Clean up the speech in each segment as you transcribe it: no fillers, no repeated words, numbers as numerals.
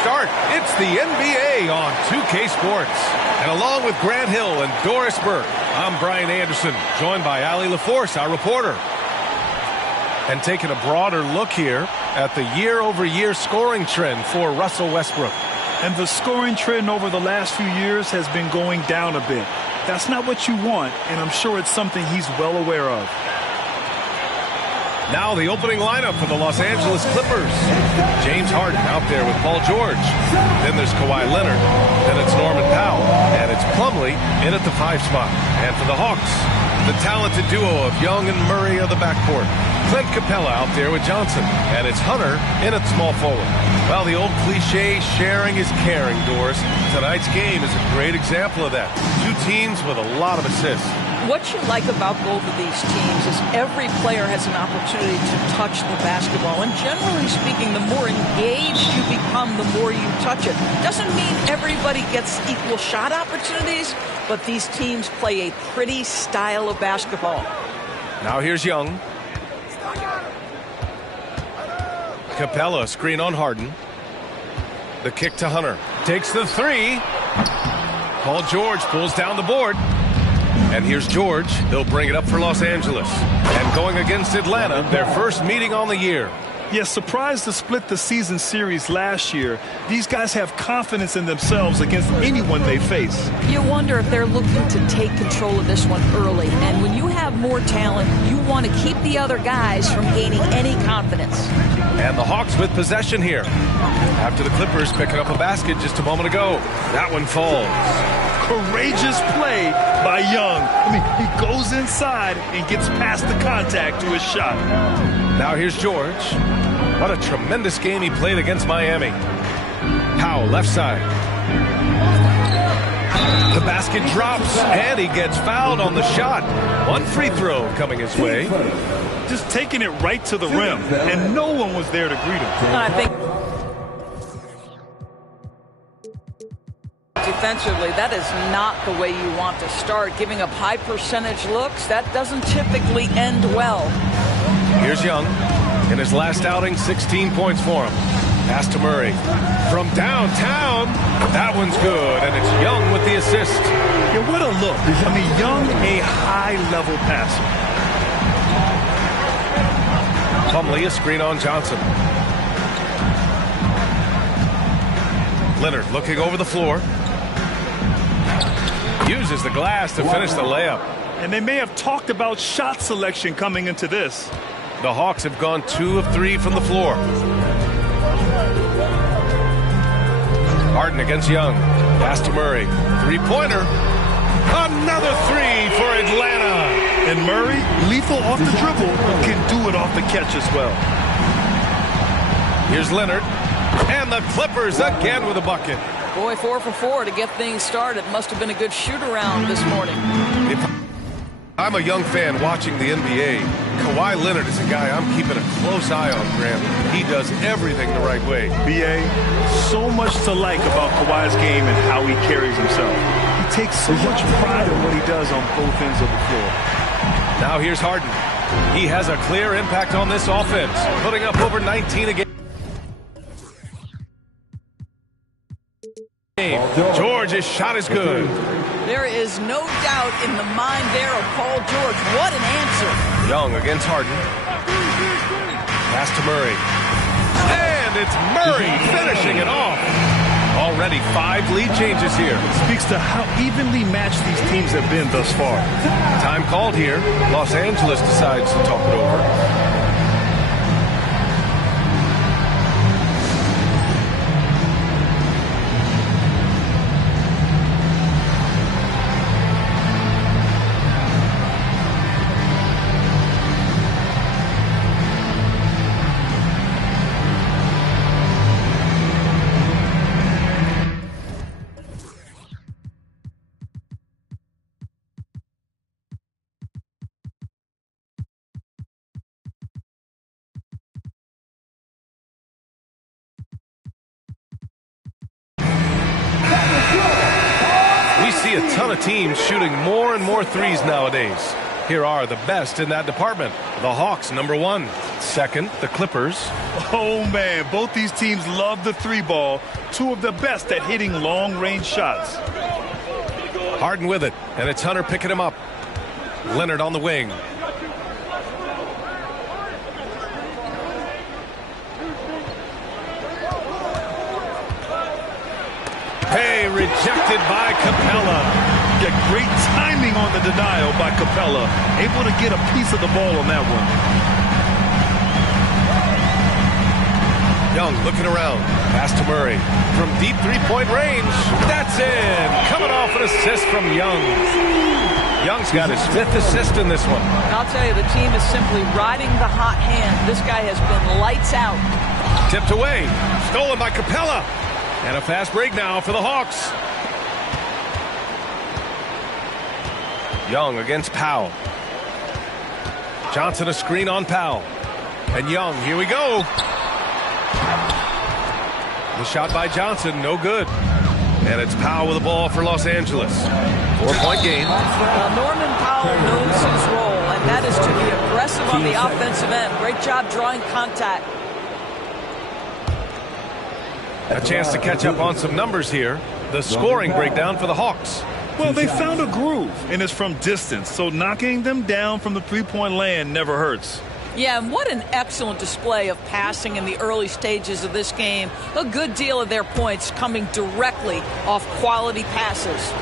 start. It's the NBA on 2K Sports. And along with Grant Hill and Doris Burke, I'm Brian Anderson, joined by Allie LaForce, our reporter. And taking a broader look here at the year-over-year scoring trend for Russell Westbrook. And the scoring trend over the last few years has been going down a bit. That's not what you want, and I'm sure it's something he's well aware of. Now the opening lineup for the Los Angeles Clippers. James Harden out there with Paul George. Then there's Kawhi Leonard. Then it's Norman Powell. And it's Plumlee in at the 5 spot. And for the Hawks, the talented duo of Young and Murray of the backcourt. Clint Capella out there with Johnson. And it's Hunter in at small forward. Well, the old cliche, sharing is caring, Doris. Tonight's game is a great example of that. Two teams with a lot of assists. What you like about both of these teams is every player has an opportunity to touch the basketball. And generally speaking, the more engaged you become, the more you touch it. Doesn't mean everybody gets equal shot opportunities, but these teams play a pretty style of basketball. Now here's Young. Capella, screen on Harden. The kick to Hunter. Takes the 3. Paul George pulls down the board. And here's George. He'll bring it up for Los Angeles. And going against Atlanta, their first meeting on the year. Yes, surprised to split the season series last year. These guys have confidence in themselves against anyone they face. You wonder if they're looking to take control of this one early. And when you have more talent, you want to keep the other guys from gaining any confidence. And the Hawks with possession here. After the Clippers picking up a basket just a moment ago. That one falls. Courageous play by Young. He goes inside and gets past the contact to his shot. Now here's George. What a tremendous game he played against Miami. Powell, left side. The basket drops, and he gets fouled on the shot. One free throw coming his way. Just taking it right to the rim, and no one was there to greet him. I think defensively, that is not the way you want to start. Giving up high percentage looks, that doesn't typically end well. Here's Young. In his last outing, 16 points for him. Pass to Murray. From downtown, that one's good, and it's Young with the assist. Yeah, what a look. Young, a high-level passer. Plumlee, a screen on Johnson. Leonard looking over the floor. Uses the glass to finish the layup. And they may have talked about shot selection coming into this. The Hawks have gone 2 of 3 from the floor. Harden against Young. Pass to Murray. Three-pointer. Another 3 for Atlanta. And Murray, lethal off the dribble, can do it off the catch as well. Here's Leonard. And the Clippers again with a bucket. Boy, 4 for 4 to get things started. Must have been a good shoot-around this morning. If I'm a young fan watching the NBA, Kawhi Leonard is a guy I'm keeping a close eye on, Graham. He does everything the right way. B.A., so much to like about Kawhi's game and how he carries himself. He takes so much pride in what he does on both ends of the floor. Now here's Harden. He has a clear impact on this offense, putting up over 19 a game. George's shot is good. There is no doubt in the mind there of Paul George. What an answer. Young against Harden. Pass to Murray. And it's Murray finishing it off. Already 5 lead changes here. Speaks to how evenly matched these teams have been thus far. Time called here. Los Angeles decides to talk it over. We see a ton of teams shooting more and more threes nowadays. Here are the best in that department. The Hawks, number 1. Second, the Clippers. Oh, man, both these teams love the 3-ball. Two of the best at hitting long-range shots. Harden with it, and it's Hunter picking him up. Leonard on the wing. Hey, rejected by Capella. Yeah, great timing on the denial by Capella. Able to get a piece of the ball on that one. Young looking around. Pass to Murray. From deep three-point range. That's in. Coming off an assist from Young. Young's got his 5th assist in this one. I'll tell you, the team is simply riding the hot hand. This guy has been lights out. Tipped away. Stolen by Capella. And a fast break now for the Hawks. Young against Powell. Johnson a screen on Powell. And Young, here we go. The shot by Johnson, no good. And it's Powell with the ball for Los Angeles. 4-point game. Norman Powell knows his role, and that is to be aggressive on the offensive end. Great job drawing contact. A chance to catch up on some numbers here. The scoring breakdown for the Hawks. Well, they found a groove, and it's from distance, so knocking them down from the three-point land never hurts. Yeah, and what an excellent display of passing in the early stages of this game. A good deal of their points coming directly off quality passes.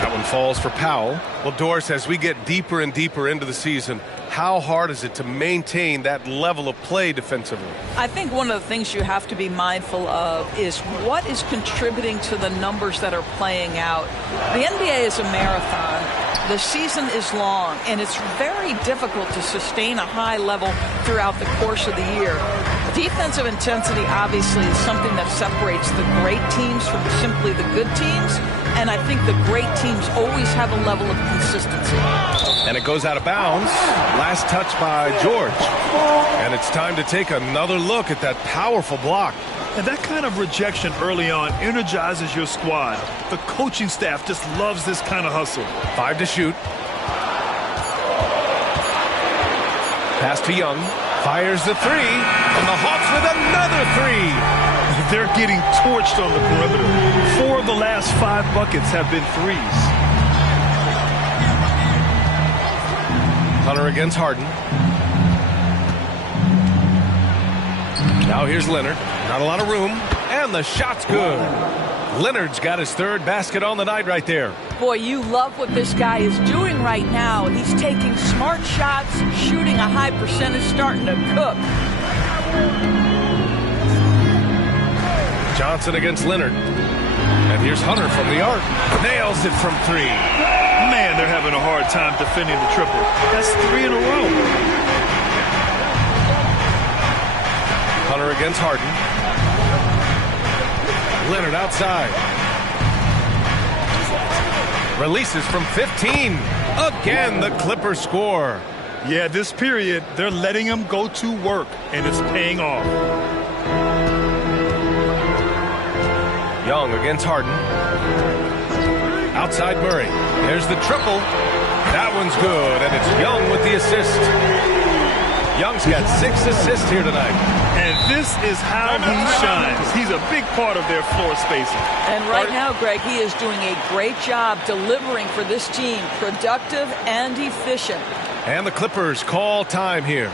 That one falls for Powell. Well, Doris, as we get deeper and deeper into the season, how hard is it to maintain that level of play defensively? I think one of the things you have to be mindful of is what is contributing to the numbers that are playing out. The NBA is a marathon. The season is long, and it's very difficult to sustain a high level throughout the course of the year. Defensive intensity obviously is something that separates the great teams from simply the good teams, and I think the great teams always have a level of consistency. And it goes out of bounds. Last touch by George. And it's time to take another look at that powerful block. And that kind of rejection early on energizes your squad. The coaching staff just loves this kind of hustle. 5 to shoot. Pass to Young. Fires the 3. And the Hawks with another 3. They're getting torched on the perimeter. 4 of the last 5 buckets have been threes. Hunter against Harden. Now here's Leonard. Not a lot of room. And the shot's good. Leonard's got his 3rd basket on the night right there. Boy, you love what this guy is doing right now. He's taking smart shots, shooting a high percentage, starting to cook. Johnson against Leonard. And here's Hunter from the arc. Nails it from 3. Man, they're having a hard time defending the triple. That's 3 in a row. Hunter against Harden. Leonard outside. Releases from 15. Again, the Clippers score. Yeah, this period, they're letting him go to work, and it's paying off. Young against Harden. Outside Murray. There's the triple. That one's good, and it's Young with the assist. Young's got 6 assists here tonight. And this is how he shines. He's a big part of their floor spacing. And right now, Greg, he is doing a great job delivering for this team. Productive and efficient. And the Clippers call time here.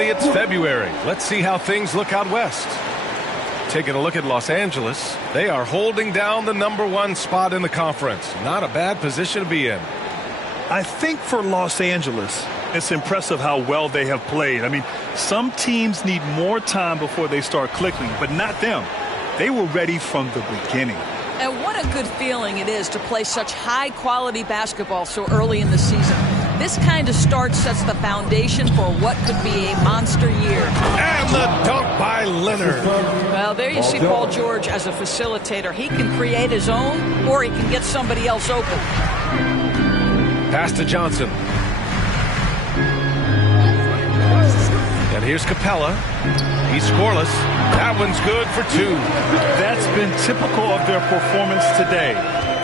It's February. Let's see how things look out west. Taking a look at Los Angeles, they are holding down the #1 spot in the conference. Not a bad position to be in. I think for Los Angeles, it's impressive how well they have played. I mean, some teams need more time before they start clicking, but not them. They were ready from the beginning. And what a good feeling it is to play such high-quality basketball so early in the season. This kind of start sets the foundation for what could be a monster year. And the dunk by Leonard. Well, there you see Paul George as a facilitator. He can create his own, or he can get somebody else open. Pass to Johnson. And here's Capella. He's scoreless. That one's good for 2. That's been typical of their performance today.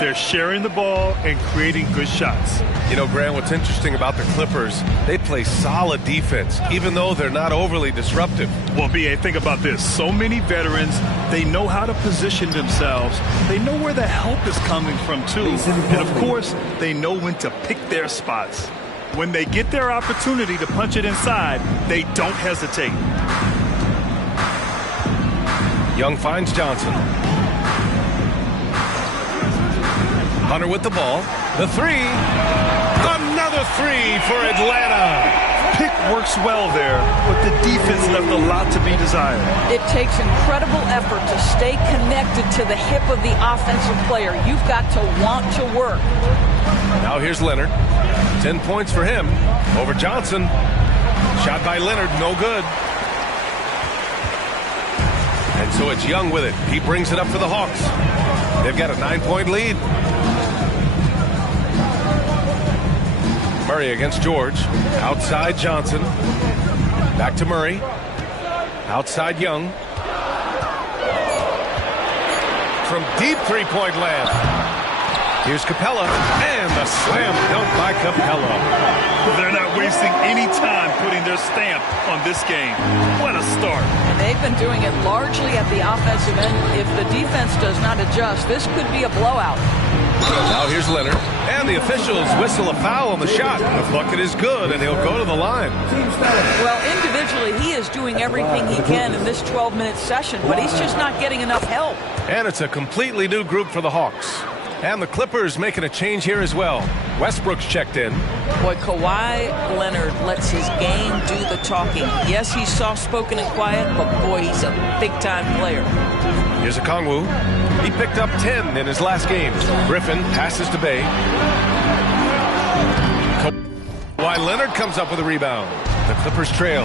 They're sharing the ball and creating good shots. You know, Grant, what's interesting about the Clippers, they play solid defense, even though they're not overly disruptive. Well, B.A., think about this. So many veterans, they know how to position themselves. They know where the help is coming from, too. And, of course, they know when to pick their spots. When they get their opportunity to punch it inside, they don't hesitate. Young finds Johnson. Hunter with the ball. The 3. Another 3 for Atlanta. Pick works well there, but the defense left a lot to be desired. It takes incredible effort to stay connected to the hip of the offensive player. You've got to want to work. Now here's Leonard. 10 points for him over Johnson. Shot by Leonard, no good. And so it's Young with it. He brings it up for the Hawks. They've got a 9-point lead. Murray against George. Outside Johnson. Back to Murray. Outside Young. From deep three-point land. Here's Capella. And the slam dunk by Capella. They're not wasting any time putting their stamp on this game. What a start. And they've been doing it largely at the offensive end. If the defense does not adjust, this could be a blowout. Now here's Leonard. And the officials whistle a foul on the shot. The bucket is good, and he'll go to the line. Well, individually, he is doing everything he can in this 12-minute session, but he's just not getting enough help. And it's a completely new group for the Hawks. And the Clippers making a change here as well. Westbrook's checked in. Boy, Kawhi Leonard lets his game do the talking. Yes, he's soft-spoken and quiet, but boy, he's a big-time player. Here's Okongwu. He picked up 10 in his last game. Griffin passes to Bey. Kawhi Leonard comes up with a rebound. The Clippers trail.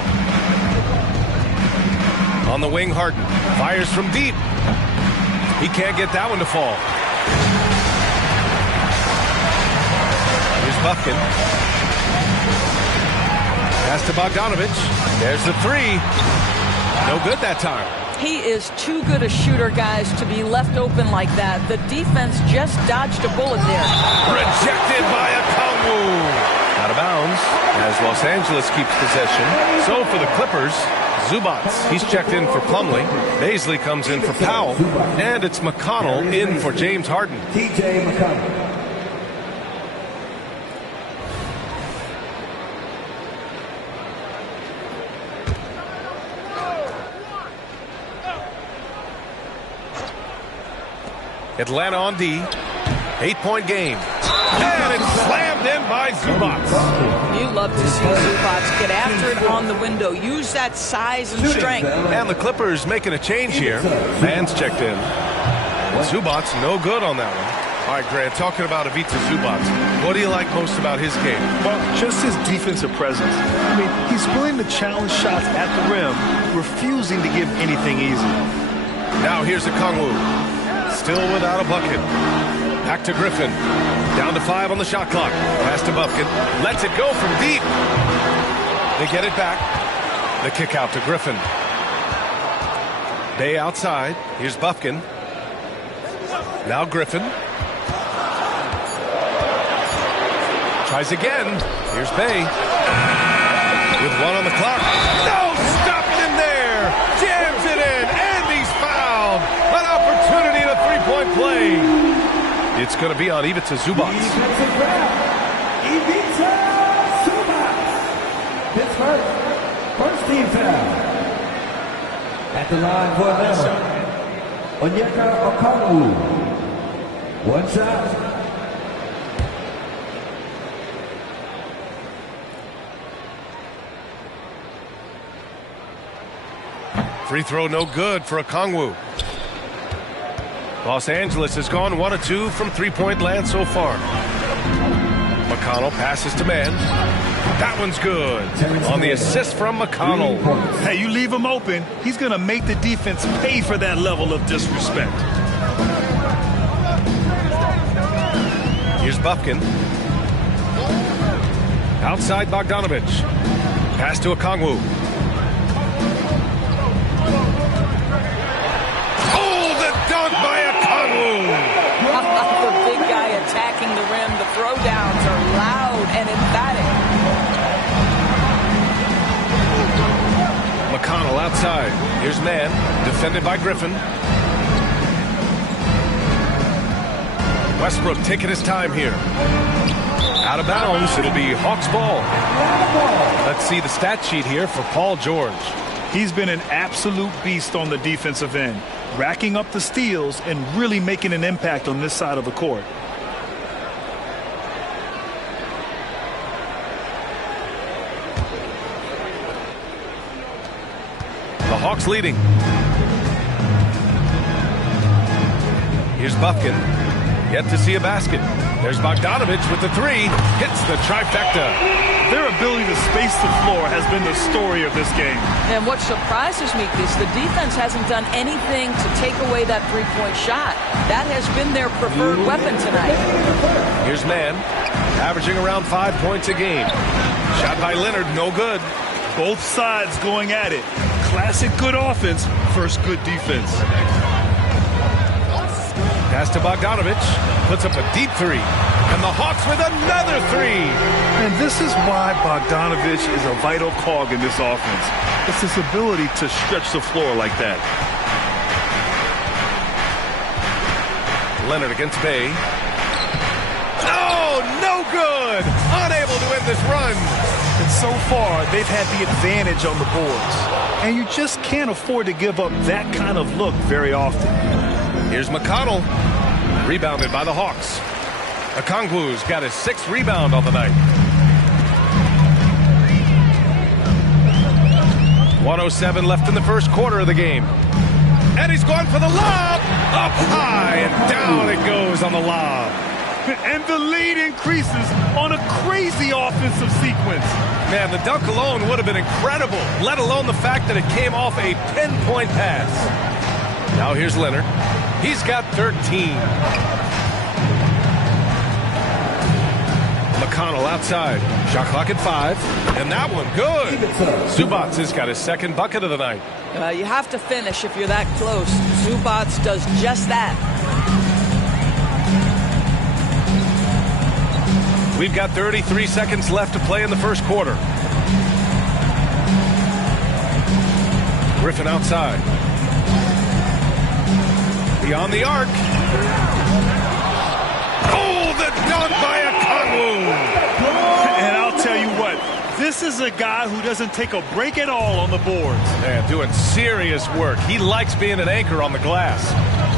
On the wing, Harden fires from deep. He can't get that one to fall. Here's Buffkin. Pass to Bogdanovich. There's the 3. No good that time. He is too good a shooter, guys, to be left open like that. The defense just dodged a bullet there. Rejected by Okongwu. Out of bounds as Los Angeles keeps possession. So for the Clippers, Zubac. He's checked in for Plumlee. Baisley comes in for Powell. And it's McConnell in for James Harden. T.J. McConnell. Atlanta on D. 8-point game. And it's slammed in by Zubac. You love to see Zubac get after it on the window. Use that size and strength. And the Clippers making a change here. Fans checked in. And Zubac no good on that one. All right, Grant, talking about Ivica Zubac, what do you like most about his game? Well, just his defensive presence. I mean, he's willing to challenge shots at the rim, refusing to give anything easy. Now here's Okongwu. Still without a bucket. Back to Griffin. Down to 5 on the shot clock. Pass to Buffkin. Lets it go from deep. They get it back. The kick out to Griffin. Bey outside. Here's Buffkin. Now Griffin. Tries again. Here's Bey. With 1 on the clock. No! Stopped him there! Jams it in! And he's fouled! An opportunity to three-point play. It's going to be on Ivica Zubac. Ivica Zubac. His first team foul. At the line for Atlanta, Onyeka Okongwu. One shot. Free throw no good for Okongwu. Los Angeles has gone 1 of 2 from three-point land so far. McConnell passes to man. That one's good. On the assist from McConnell. Hey, you leave him open, he's going to make the defense pay for that level of disrespect. Here's Bufkin. Outside Bogdanovich. Pass to Okongwu. Oh, the dunk by Okongwu! The big guy attacking the rim. The throwdowns are loud and emphatic. McConnell outside. Here's man. Defended by Griffin. Westbrook taking his time here. Out of bounds. It'll be Hawks ball. Let's see the stat sheet here for Paul George. He's been an absolute beast on the defensive end, racking up the steals and really making an impact on this side of the court. The Hawks leading. Here's Bufkin. Yet to see a basket. There's Bogdanovich with the three. Hits the trifecta. Their ability to space the floor has been the story of this game. And what surprises me is the defense hasn't done anything to take away that three-point shot. That has been their preferred weapon tonight. Here's man. Averaging around 5 points a game. Shot by Leonard, no good. Both sides going at it. Classic good offense versus good defense. Pass to Bogdanovich. Puts up a deep three. And the Hawks with another three. And this is why Bogdanovich is a vital cog in this offense. It's his ability to stretch the floor like that. Leonard against Bay. Oh, no good. Unable to win this run. And so far, they've had the advantage on the boards. And you just can't afford to give up that kind of look very often. Here's McConnell. Rebounded by the Hawks. Okongwu's got his 6th rebound on the night. 1:07 left in the first quarter of the game. And he's going for the lob. Up high and down it goes on the lob. And the lead increases on a crazy offensive sequence. Man, the dunk alone would have been incredible, let alone the fact that it came off a pinpoint pass. Now here's Leonard. He's got 13. McConnell outside. Shot clock at 5. And that one good. Zubac has got his 2nd bucket of the night. You have to finish if you're that close. Zubac does just that. We've got 33 seconds left to play in the first quarter. Griffin outside. Beyond the arc. Oh, the dunk by Okongwu. And I'll tell you what, this is a guy who doesn't take a break at all on the boards. Man, doing serious work. He likes being an anchor on the glass.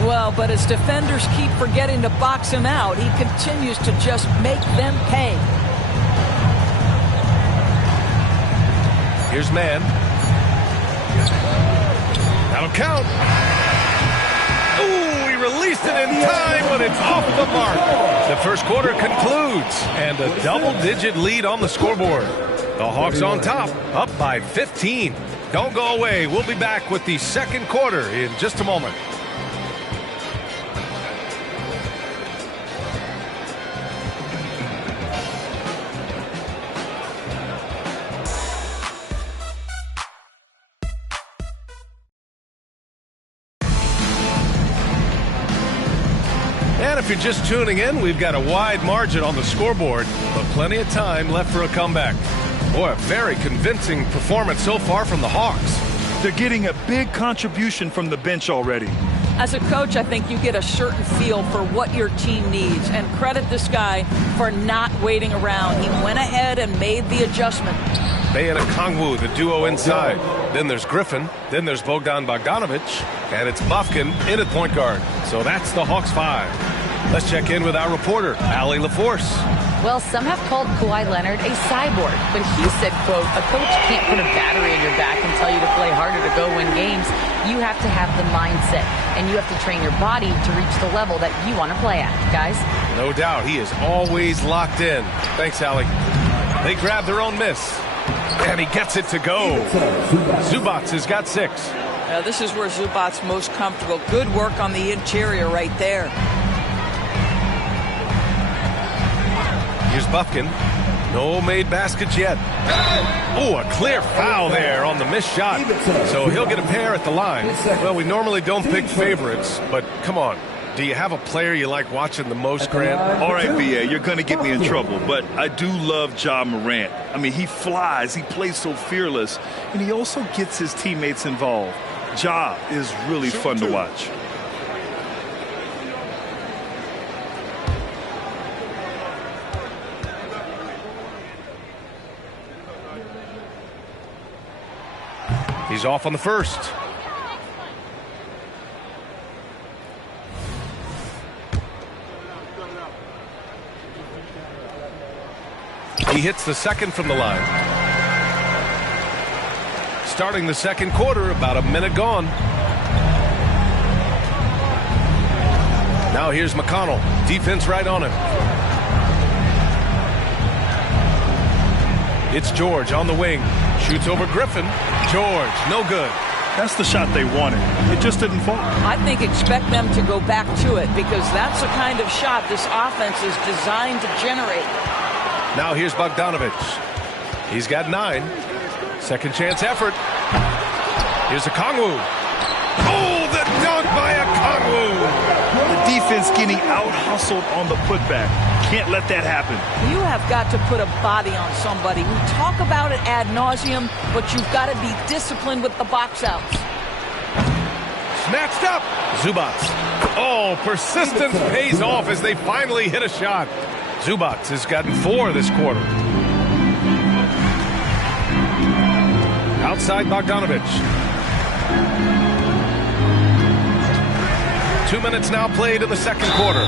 Well, but as defenders keep forgetting to box him out, he continues to just make them pay. Here's man. That'll count. Ooh, he released it in time, but it's off the mark. The first quarter concludes, and a double-digit lead on the scoreboard. The Hawks on top, up by 15. Don't go away. We'll be back with the second quarter in just a moment. And if you're just tuning in, we've got a wide margin on the scoreboard, but plenty of time left for a comeback. Boy, a very convincing performance so far from the Hawks. They're getting a big contribution from the bench already. As a coach, I think you get a certain feel for what your team needs, and credit this guy for not waiting around. He went ahead and made the adjustment. Bay and Okongwu, the duo inside. Then there's Griffin. Then there's Bogdan Bogdanovich. And it's Bufkin in at point guard. So that's the Hawks 5. Let's check in with our reporter, Allie LaForce. Well, some have called Kawhi Leonard a cyborg, but he said, quote, a coach can't put a battery in your back and tell you to play harder to go win games. You have to have the mindset, and you have to train your body to reach the level that you want to play at, guys. No doubt, he is always locked in. Thanks, Allie. They grab their own miss, and he gets it to go. Zubac has got 6. This is where Zubac's most comfortable. Good work on the interior right there. Here's Bufkin. No made baskets yet. Oh, a clear foul there on the missed shot. So he'll get a pair at the line. Well, we normally don't pick favorites, but come on. Do you have a player you like watching the most, Grant? All right, B.A., you're going to get me in trouble, but I do love Ja Morant. I mean, he flies, he plays so fearless, and he also gets his teammates involved. Ja is really fun to watch. He's off on the first. He hits the second from the line. Starting the second quarter, about a minute gone. Now here's McConnell. Defense right on him. It's George on the wing. Shoots over Griffin. George, no good. That's the shot they wanted. It just didn't fall. I think expect them to go back to it because that's the kind of shot this offense is designed to generate. Now here's Bogdanovic. He's got 9. Second chance effort. Here's Okongwu. Oh, the dunk by Okongwu. The defense getting out-hustled on the putback. Can't let that happen. You have got to put a body on somebody. We talk about it ad nauseum, but you've got to be disciplined with the box outs. Snatched up. Zubac. Oh, persistence pays off as they finally hit a shot. Zubac has gotten 4 this quarter. Outside Bogdanovic. 2 minutes now played in the second quarter.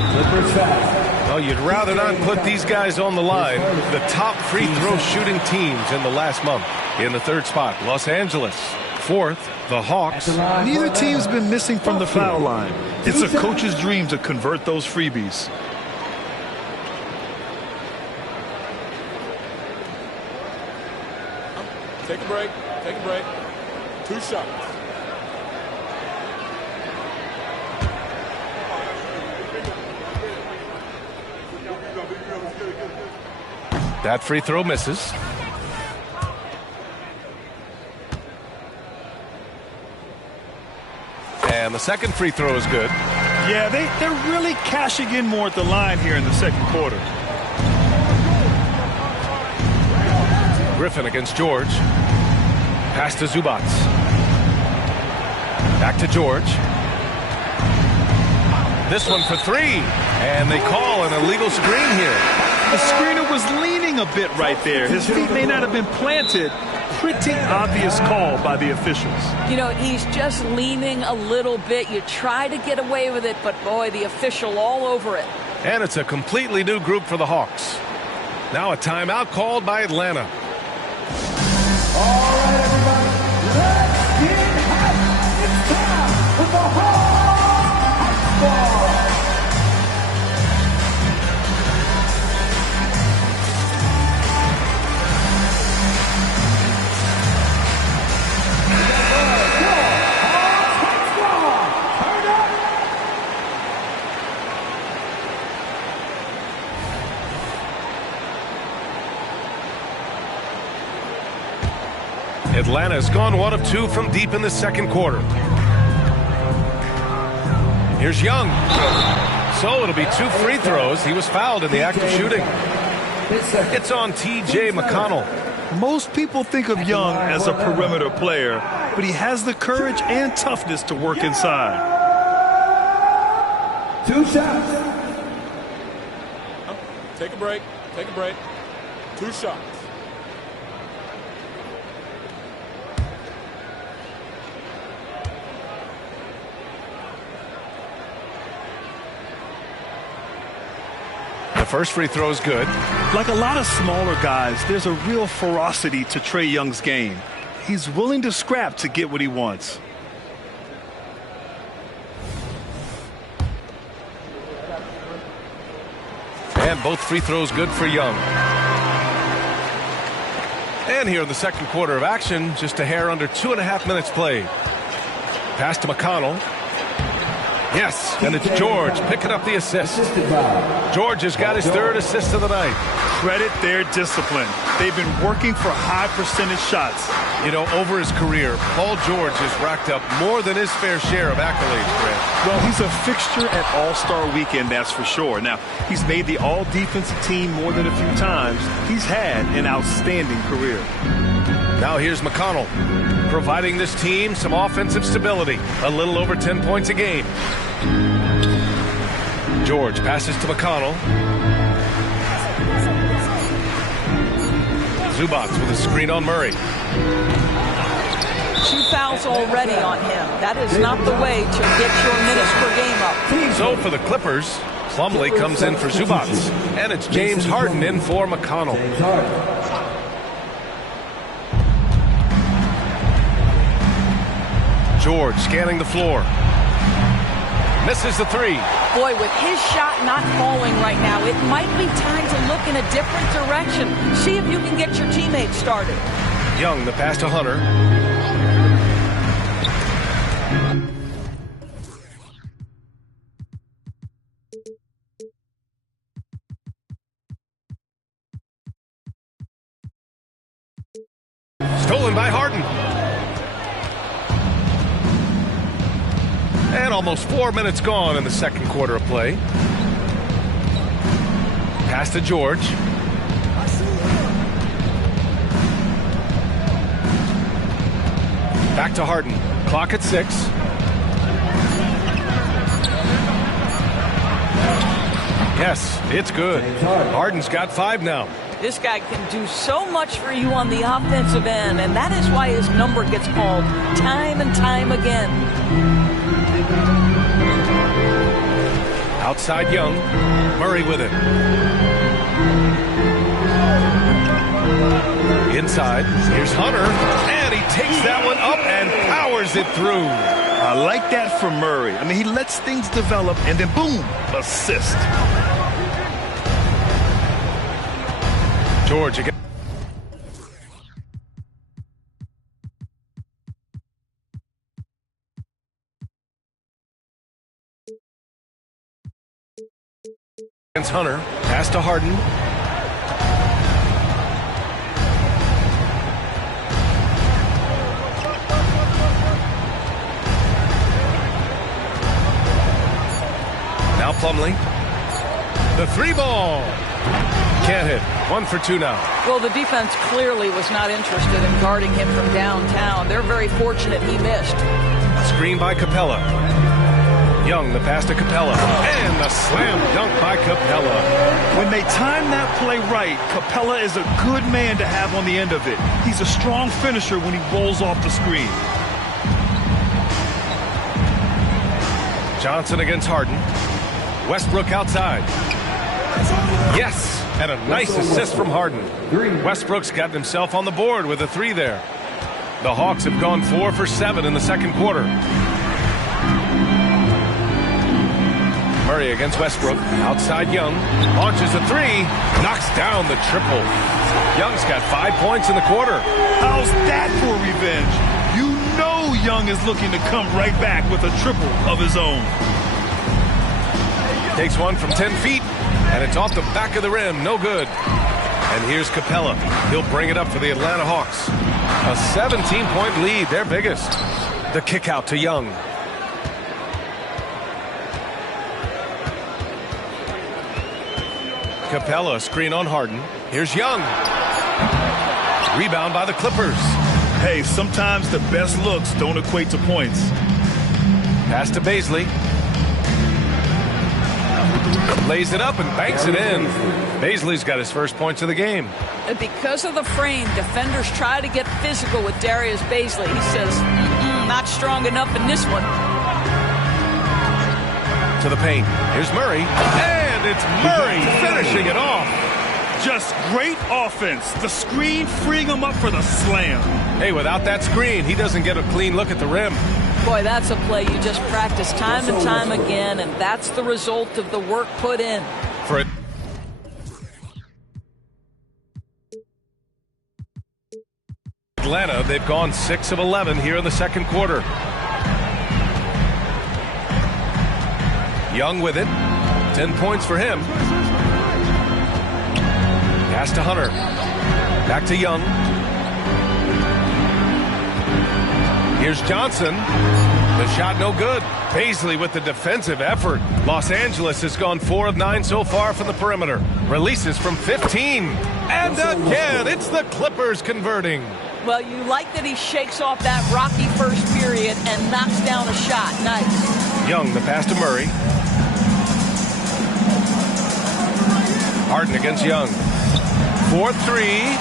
Well, you'd rather not put these guys on the line. The top free throw shooting teams in the last month. In the third spot, Los Angeles. 4th, the Hawks. Neither team's been missing from the foul line. It's a coach's dream to convert those freebies. Take a break. Take a break. 2 shots. That free throw misses. And the second free throw is good. Yeah, they're really cashing in more at the line here in the second quarter. Griffin against George. Pass to Zubac. Back to George. This one for 3. And they call an illegal screen here. The screener was leaning a bit right there. His feet may not have been planted. Pretty obvious call by the officials. You know, he's just leaning a little bit. You try to get away with it, but boy, the official all over it. And it's a completely new group for the Hawks. Now a timeout called by Atlanta. All right, everybody, let's get hyped. It's time for the Hawks Ball. Atlanta's gone 1 of 2 from deep in the second quarter. Here's Young. So it'll be 2 free throws. He was fouled in the act of shooting. It's on T.J. McConnell. Most people think of Young as a perimeter player, but he has the courage and toughness to work inside. 2 shots. Take a break. Take a break. 2 shots. First free throw is good. Like a lot of smaller guys, there's a real ferocity to Trae Young's game. He's willing to scrap to get what he wants. And both free throws good for Young. And here in the second quarter of action, just a hair under 2.5 minutes played. Pass to McConnell. Yes, and it's George picking up the assist. George has got his third assist of the night. Credit their discipline. They've been working for high percentage shots. You know, over his career, Paul George has racked up more than his fair share of accolades, Fred. Well, he's a fixture at All-Star Weekend, that's for sure. Now, he's made the all-defensive team more than a few times. He's had an outstanding career. Now here's McConnell, providing this team some offensive stability. A little over 10 points a game. George passes to McConnell. Zubac with a screen on Murray. 2 fouls already on him. That is not the way to get your minutes per game up. So for the Clippers, Plumlee comes in for Zubac. And it's James Harden in for McConnell. George scanning the floor. Misses the three. Boy, with his shot not falling right now, it might be time to look in a different direction. See if you can get your teammates started. Young, the pass to Hunter. Stolen by Harden. And almost 4 minutes gone in the second quarter of play. Pass to George. Back to Harden. Clock at 6. Yes, it's good. Harden's got 5 now. This guy can do so much for you on the offensive end, and that is why his number gets called time and time again. Outside Young. Murray with it. Inside. Here's Hunter. And he takes that one up and powers it through. I like that from Murray. I mean, he lets things develop and then boom, assist. George again. Against Hunter. Pass to Harden. Now Plumlee. The 3-ball. Can't hit. 1 for 2 now. Well, the defense clearly was not interested in guarding him from downtown. They're very fortunate he missed. Screen by Capella. Young, the pass to Capella. And the slam dunk by Capella. When they time that play right, Capella is a good man to have on the end of it. He's a strong finisher when he rolls off the screen. Johnson against Harden. Westbrook outside. Yes, and a nice assist from Harden. Westbrook's gotten himself on the board with a 3 there. The Hawks have gone 4 for 7 in the second quarter. Murray against Westbrook. Outside Young. Launches a 3. Knocks down the triple. Young's got 5 points in the quarter. How's that for revenge? You know Young is looking to come right back with a triple of his own. Takes one from 10 feet, and it's off the back of the rim. No good. And here's Capella. He'll bring it up for the Atlanta Hawks. A 17-point lead, their biggest. The kick out to Young. Capella, screen on Harden. Here's Young. Rebound by the Clippers. Hey, sometimes the best looks don't equate to points. Pass to Bazley. Lays it up and banks it in. Bazley's got his first points of the game. Because of the frame, defenders try to get physical with Darius Bazley. He says, not strong enough in this one. To the paint. Here's Murray. And And it's Murray finishing it off. Just great offense. The screen freeing him up for the slam. Hey, without that screen, he doesn't get a clean look at the rim. Boy, that's a play you just practice time and time again, and that's the result of the work put in. For it. Atlanta, they've gone 6 of 11 here in the second quarter. Young with it. 10 points for him. Pass to Hunter. Back to Young. Here's Johnson. The shot no good. Paisley with the defensive effort. Los Angeles has gone 4 of 9 so far from the perimeter. Releases from 15. And again, it's the Clippers converting. Well, you like that he shakes off that rocky first period and knocks down a shot. Nice. Young, the pass to Murray. Harden against Young. 4-3.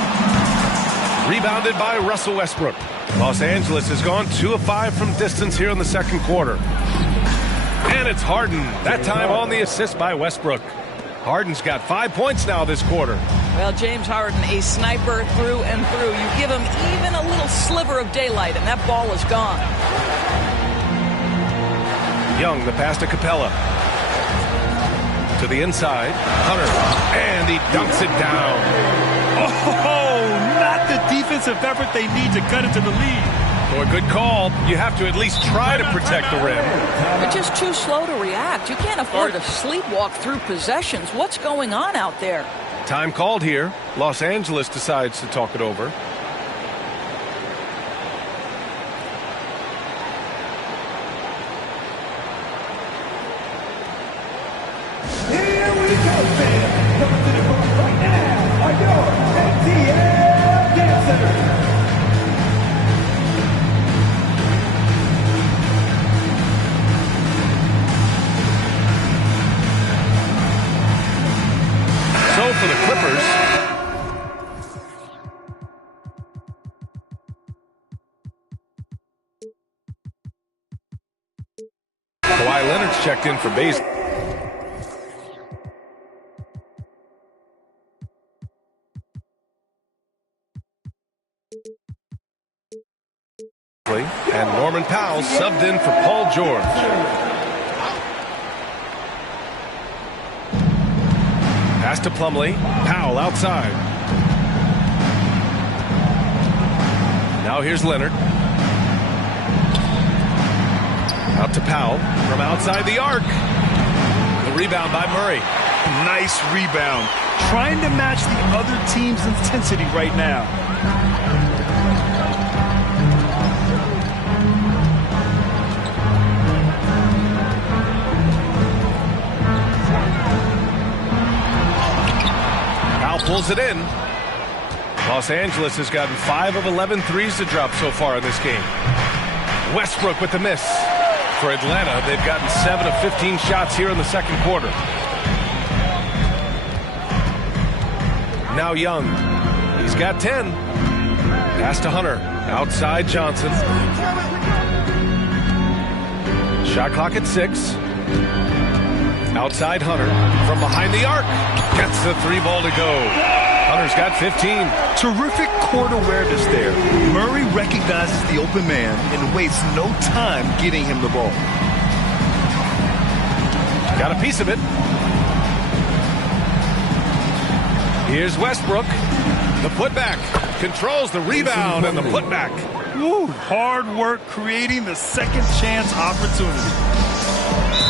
Rebounded by Russell Westbrook. Los Angeles has gone 2 of 5 from distance here in the second quarter. And it's Harden. That time on the assist by Westbrook. Harden's got 5 points now this quarter. Well, James Harden, a sniper through and through. You give him even a little sliver of daylight, and that ball is gone. Young, the pass to Capella. To the inside. Hunter. And he dunks it down. Oh, not the defensive effort they need to cut into the lead. So a good call. You have to at least try to protect the rim. They're just too slow to react. You can't afford to sleepwalk through possessions. What's going on out there? Time called here. Los Angeles decides to talk it over. Here we go, fans. Coming to the court right now are your ATL dancers. So for the Clippers, Kawhi Leonard's checked in for Baisley. And Norman Powell subbed in for Paul George. Pass to Plumlee. Powell outside. Now here's Leonard. Out to Powell from outside the arc. The rebound by Murray. Nice rebound. Trying to match the other team's intensity right now. Pulls it in. Los Angeles has gotten 5 of 11 threes to drop so far in this game. Westbrook with the miss. For Atlanta, they've gotten 7 of 15 shots here in the second quarter. Now Young. He's got 10. Pass to Hunter. Outside Johnson. Shot clock at 6. Outside Hunter. From behind the arc. Gets the 3 ball to go. Hunter's got 15. Terrific court awareness there. Murray recognizes the open man and wastes no time getting him the ball. Got a piece of it. Here's Westbrook. The putback. Controls the rebound and the putback. Woo, hard work creating the second chance opportunity.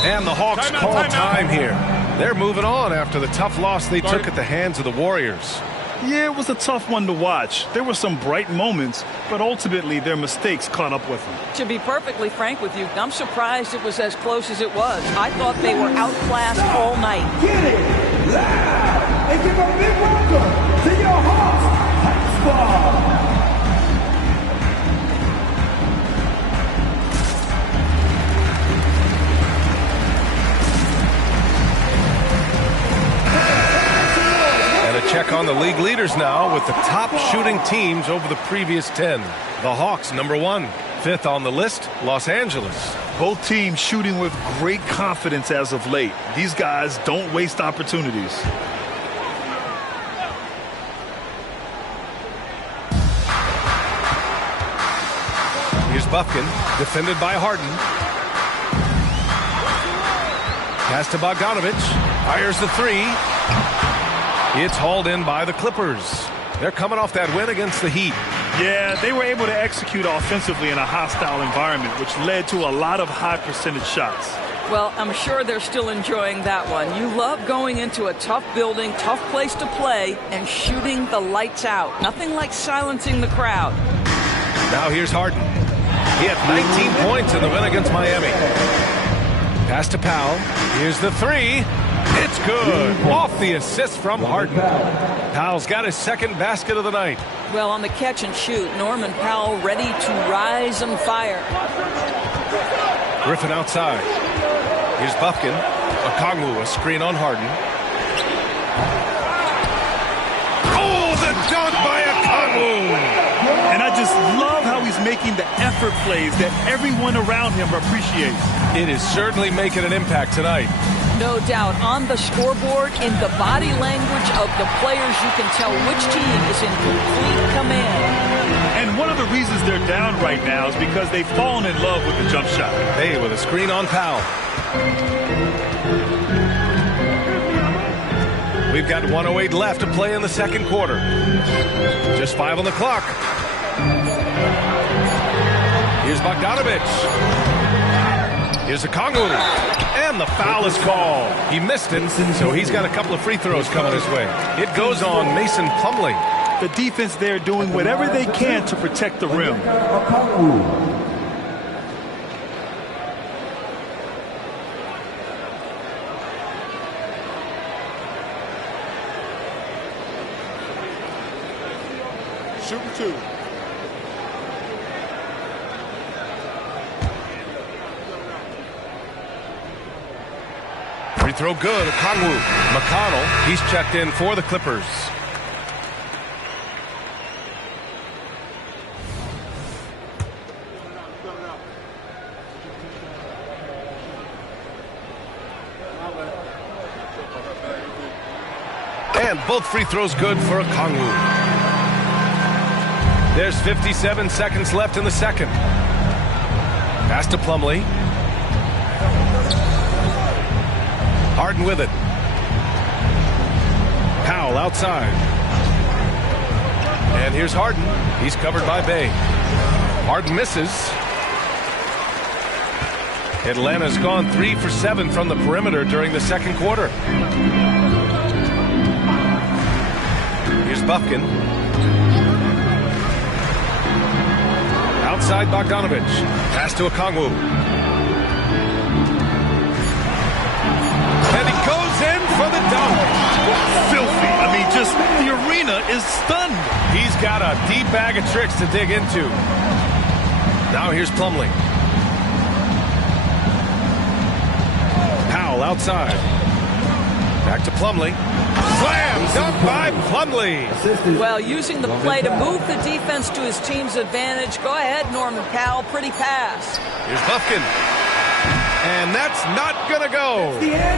And the Hawks call time here. They're moving on after the tough loss they took at the hands of the Warriors. Yeah, it was a tough one to watch. There were some bright moments, but ultimately their mistakes caught up with them. To be perfectly frank with you, I'm surprised it was as close as it was. I thought they were outclassed all night. Get it loud and give a big welcome to your Hawks Hype Squad. Check on the league leaders now with the top shooting teams over the previous 10. The Hawks, number 1. 5th on the list, Los Angeles. Both teams shooting with great confidence as of late. These guys don't waste opportunities. Here's Bufkin, defended by Harden. Pass to Bogdanovich. Fires the three. It's hauled in by the Clippers. They're coming off that win against the Heat. Yeah, they were able to execute offensively in a hostile environment, which led to a lot of high percentage shots. Well, I'm sure they're still enjoying that one. You love going into a tough building, tough place to play, and shooting the lights out. Nothing like silencing the crowd. Now here's Harden. He had 19 points in the win against Miami. Pass to Powell. Here's the three. It's good. Off the assist from Harden. Powell's got his second basket of the night. Well, on the catch and shoot, Norman Powell ready to rise and fire. Griffin outside. Here's Bufkin. Okongwu, a screen on Harden. Oh, the dunk by Okongwu! And I just love how he's making the effort plays that everyone around him appreciates. It is certainly making an impact tonight. No doubt. On the scoreboard, in the body language of the players, you can tell which team is in complete command. And one of the reasons they're down right now is because they've fallen in love with the jump shot. Hey, with a screen on Powell. We've got 1:08 left to play in the second quarter. Just 5 on the clock. Here's Bogdanovich. Here's Okongwu. And the foul is called. He missed it, so he's got a couple of free throws coming his way. It goes on Mason Plumlee. The defense there doing whatever they can to protect the rim. Shooting two. Free throw good. Okongwu. McConnell, he's checked in for the Clippers. And both free throws good for Okongwu. There's 57 seconds left in the second. Pass to Plumlee. Harden with it. Powell outside. And here's Harden. He's covered by Bey. Harden misses. Atlanta's gone 3 for 7 from the perimeter during the second quarter. Here's Bufkin. Outside Bogdanovich. Pass to Okongwu. And he goes in for the dunk. Filthy. I mean, just the arena is stunned. He's got a deep bag of tricks to dig into. Now here's Plumlee. Powell outside. Back to Plumlee. Slam dunk by Plumlee. Well, using the play to move the defense to his team's advantage. Go ahead, Norman Powell. Pretty pass. Here's Bufkin. And that's not going to go.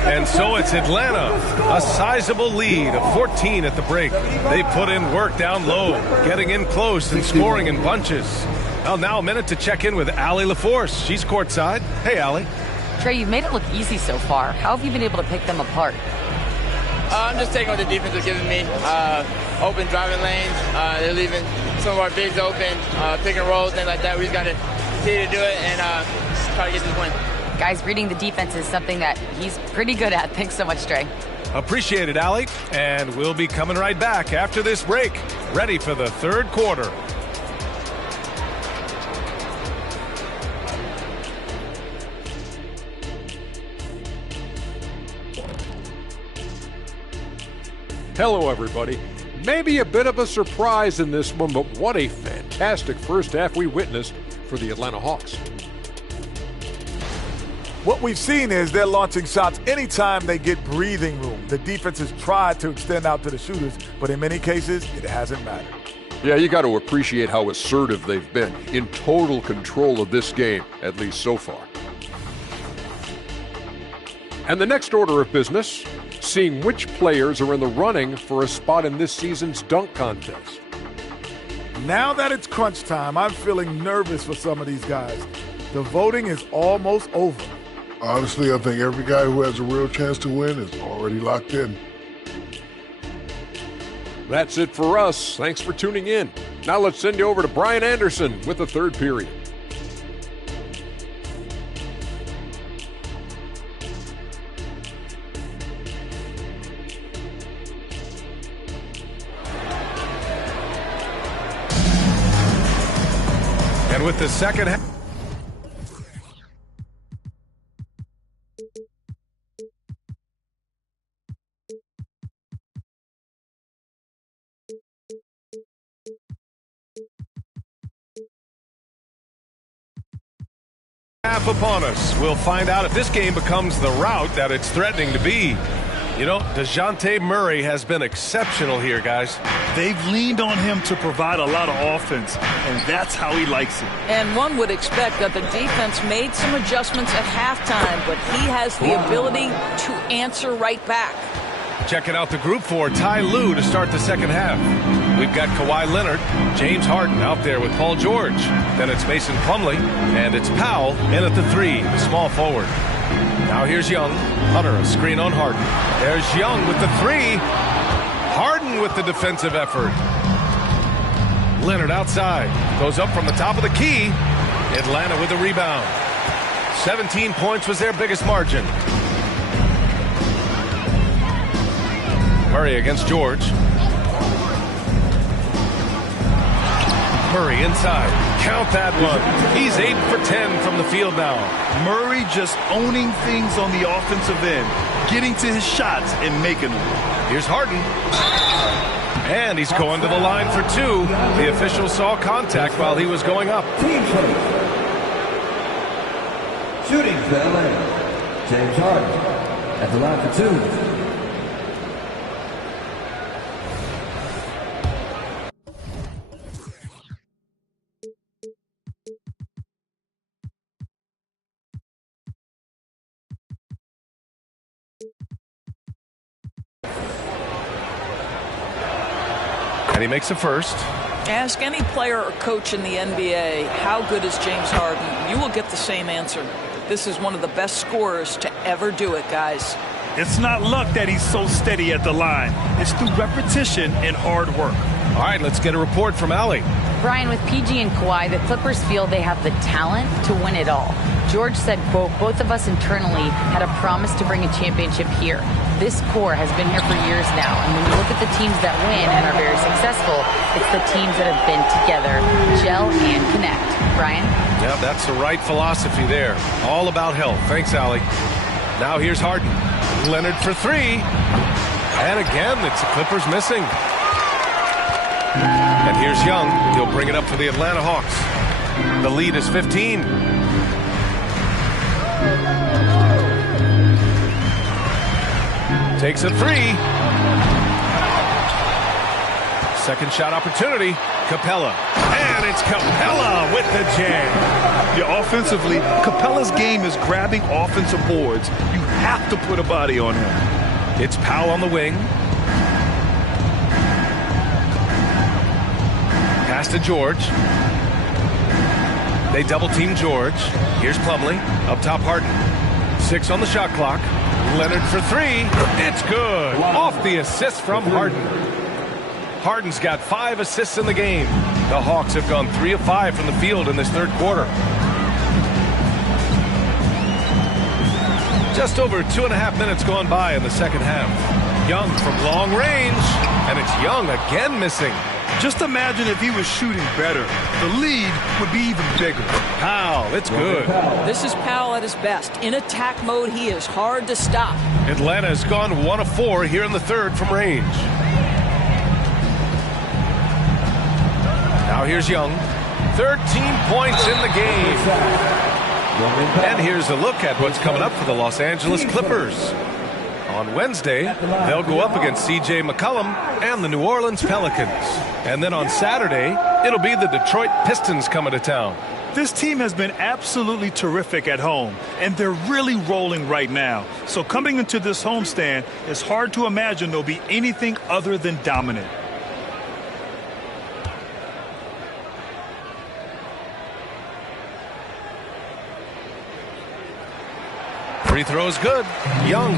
And so it's Atlanta. A sizable lead of 14 at the break. They put in work down low, getting in close and scoring in bunches. Well, now a minute to check in with Allie LaForce. She's courtside. Hey, Allie. Trey, you've made it look easy so far. How have you been able to pick them apart? I'm just taking what the defense is giving me. Open driving lanes. They're leaving some of our bigs open, pick and rolls, things like that. We just got to continue to do it and try to get this win. Guys, reading the defense is something that he's pretty good at. Thanks so much, Trey. Appreciate it, Allie. And we'll be coming right back after this break. Ready for the third quarter. Hello, everybody. Maybe a bit of a surprise in this one, but what a fantastic first half we witnessed for the Atlanta Hawks. What we've seen is they're launching shots anytime they get breathing room. The defense has tried to extend out to the shooters, but in many cases, it hasn't mattered. Yeah, you got to appreciate how assertive they've been, in total control of this game, at least so far. And the next order of business, seeing which players are in the running for a spot in this season's dunk contest. Now that it's crunch time, I'm feeling nervous for some of these guys. The voting is almost over. Honestly, I think every guy who has a real chance to win is already locked in. That's it for us. Thanks for tuning in. Now let's send you over to Brian Anderson with the third period. And with the second half. Upon us. We'll find out if this game becomes the route that it's threatening to be. You know, DeJounte Murray has been exceptional here, guys. They've leaned on him to provide a lot of offense, and that's how he likes it. And one would expect that the defense made some adjustments at halftime, but he has the ability to answer right back. Checking out the group for Ty Lue to start the second half. We've got Kawhi Leonard, James Harden out there with Paul George. Then it's Mason Plumlee, and it's Powell in at the 3, the small forward. Now here's Young. Hunter, a screen on Harden. There's Young with the 3. Harden with the defensive effort. Leonard outside. Goes up from the top of the key. Atlanta with the rebound. 17 points was their biggest margin. Murray against George. Murray inside. Count that one. He's 8 for 10 from the field now. Murray just owning things on the offensive end, getting to his shots and making them. Here's Harden. And he's going to the line for 2. The official saw contact while he was going up. Team change. Shooting for LA. James Harden at the line for 2. And he makes a first. Ask any player or coach in the NBA, how good is James Harden? You will get the same answer. This is one of the best scorers to ever do it, guys. It's not luck that he's so steady at the line. It's through repetition and hard work. All right, let's get a report from Allie. Brian, with PG and Kawhi, the Clippers feel they have the talent to win it all. George said, quote, both of us internally had a promise to bring a championship here. This core has been here for years now, and when you look at the teams that win and are very successful, it's the teams that have been together, gel and connect. Brian? Yeah, that's the right philosophy there. All about health. Thanks, Allie. Now here's Harden. Leonard for 3. And again, it's the Clippers missing. And here's Young. He'll bring it up for the Atlanta Hawks. The lead is 15. Takes a 3. Second shot opportunity. Capella. And it's Capella with the jam. Yeah, offensively, Capella's game is grabbing offensive boards. You have to put a body on him. It's Powell on the wing. Pass to George. They double team George. Here's Plumlee. Up top Harden. 6 on the shot clock. Leonard for 3. It's good. Off the assist from Harden. Harden's got 5 assists in the game. The Hawks have gone 3 of 5 from the field in this third quarter. Just over 2.5 minutes gone by in the second half. Young from long range. And it's Young again missing. Just imagine if he was shooting better. The lead would be even bigger. Powell, it's good. This is Powell at his best. In attack mode, he is hard to stop. Atlanta has gone 1 of 4 here in the third from range. Now here's Young. 13 points in the game. And here's a look at what's coming up for the Los Angeles Clippers. On Wednesday, they'll go up against C.J. McCollum and the New Orleans Pelicans. And then on Saturday, it'll be the Detroit Pistons coming to town. This team has been absolutely terrific at home, and they're really rolling right now. So coming into this homestand, it's hard to imagine they'll be anything other than dominant. Free throw's good. Young.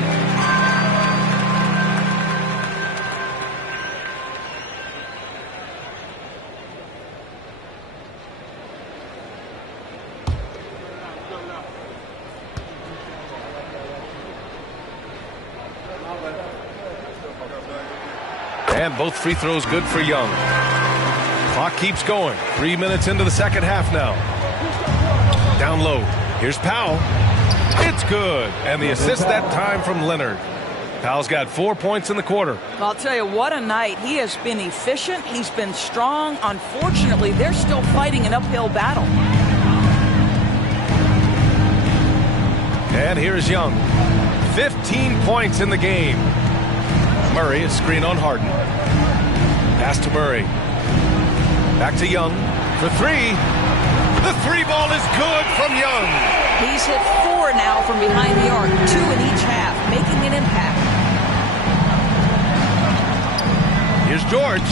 And both free throws good for Young. Clock keeps going. 3 minutes into the second half now. Down low. Here's Powell. It's good. And the assist that time from Leonard. Powell's got 4 points in the quarter. I'll tell you, what a night. He has been efficient. He's been strong. Unfortunately, they're still fighting an uphill battle. And here's Young. 15 points in the game. Murray, a screen on Harden. Pass to Murray. Back to Young for three. The three ball is good from Young. He's hit 4 now from behind the arc, 2 in each half, making an impact. Here's George.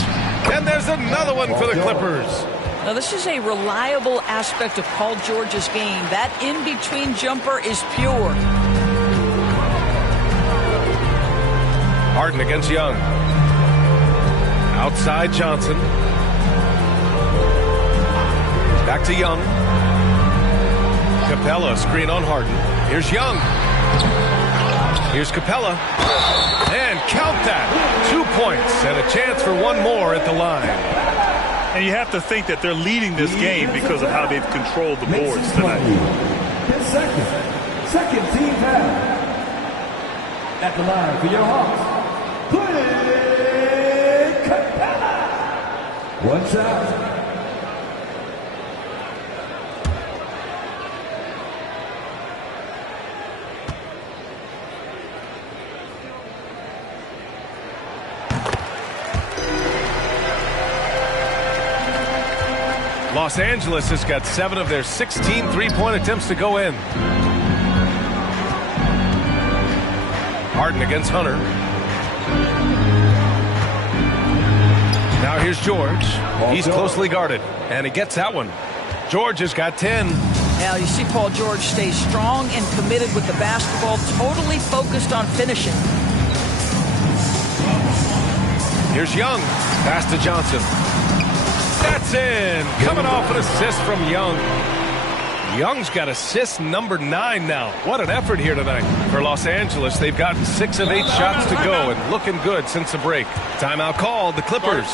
And there's another one for the Clippers. Now, this is a reliable aspect of Paul George's game. That in-between jumper is pure. Harden against Young. Outside Johnson. Back to Young. Capella, screen on Harden. Here's Young. Here's Capella. And count that. 2 points and a chance for one more at the line. And you have to think that they're leading this game because of how they've controlled the boards tonight. His second team foul. At the line for your Hawks, Clint Capella. One shot. Los Angeles has got 7 of their 16 three-point attempts to go in. Harden against Hunter. Now here's George. He's closely guarded, and he gets that one. George has got 10. Now you see Paul George stay strong and committed with the basketball, totally focused on finishing. Here's Young. Pass to Johnson. That's in. Coming off an assist from Young. Young's got assist number 9 now. What an effort here tonight for Los Angeles. They've gotten 6 of 8 shots to go and looking good since the break. Timeout called, the Clippers.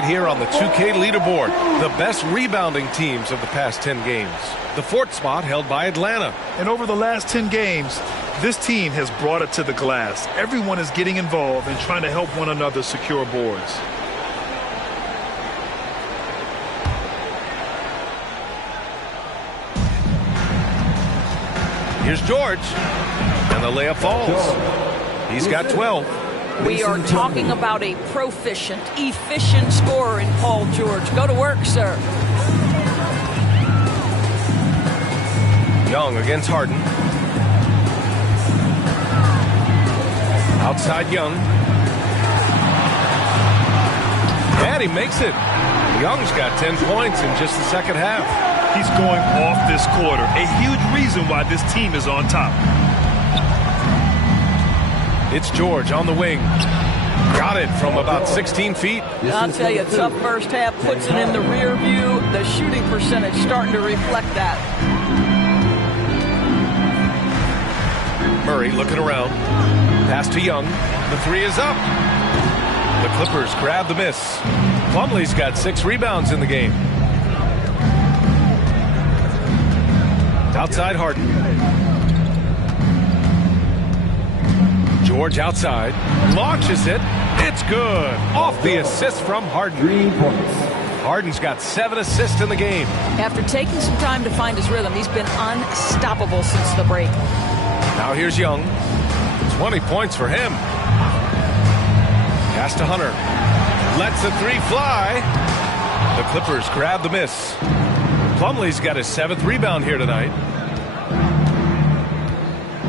Here on the 2K leaderboard, the best rebounding teams of the past 10 games. The 4th spot held by Atlanta. And over the last 10 games, this team has brought it to the glass. Everyone is getting involved and trying to help one another secure boards. Here's George, and the layup falls. He's got 12. We are talking about a proficient, efficient scorer in Paul George. Go to work, sir. Young against Harden. Outside Young. And he makes it. Young's got 10 points in just the second half. He's going off this quarter. A huge reason why this team is on top. It's George on the wing. Got it from about 16 feet. I'll tell you, tough first half, puts it in the rear view. The shooting percentage starting to reflect that. Murray looking around. Pass to Young. The 3 is up. The Clippers grab the miss. Plumlee's got 6 rebounds in the game. Outside Harden. George outside. Launches it. It's good. Off the assist from Harden. 3 points. Harden's got 7 assists in the game. After taking some time to find his rhythm, he's been unstoppable since the break. Now here's Young. 20 points for him. Pass to Hunter. Lets the 3 fly. The Clippers grab the miss. Plumlee's got his 7th rebound here tonight.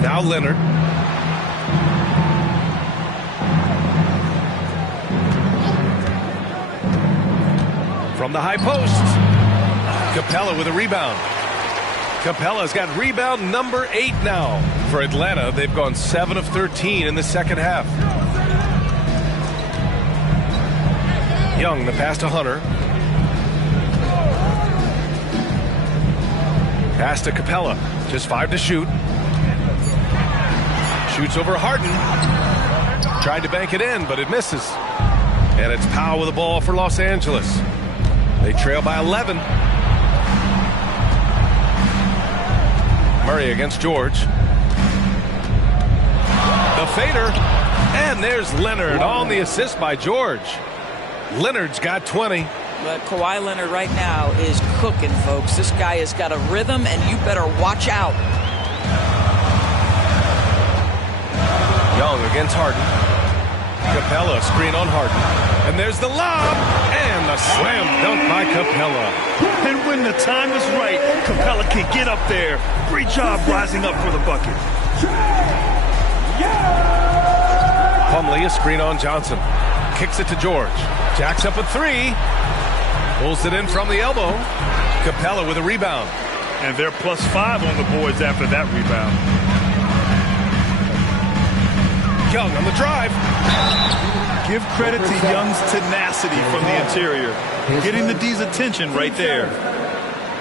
Now Leonard. From the high post. Capella with a rebound. Capella's got rebound number 8 now. For Atlanta, they've gone 7 of 13 in the second half. Young, the pass to Hunter. Pass to Capella. Just 5 to shoot. Shoots over Harden. Tried to bank it in, but it misses. And it's Powell with the ball for Los Angeles. They trail by 11. Murray against George. The fader. And there's Leonard on the assist by George. Leonard's got 20. But Kawhi Leonard right now is cooking, folks. This guy has got a rhythm, and you better watch out. Young against Harden. Capella screen on Harden. And there's the lob. And the slam dunk by Capella. And when the time is right, Capella can get up there. Great job rising up for the bucket. Plumlee a screen on Johnson. Kicks it to George. Jacks up a 3. Pulls it in from the elbow. Capella with a rebound. And they're +5 on the boards after that rebound. Young on the drive. Give credit to Young's tenacity from the interior. Getting the D's attention right there.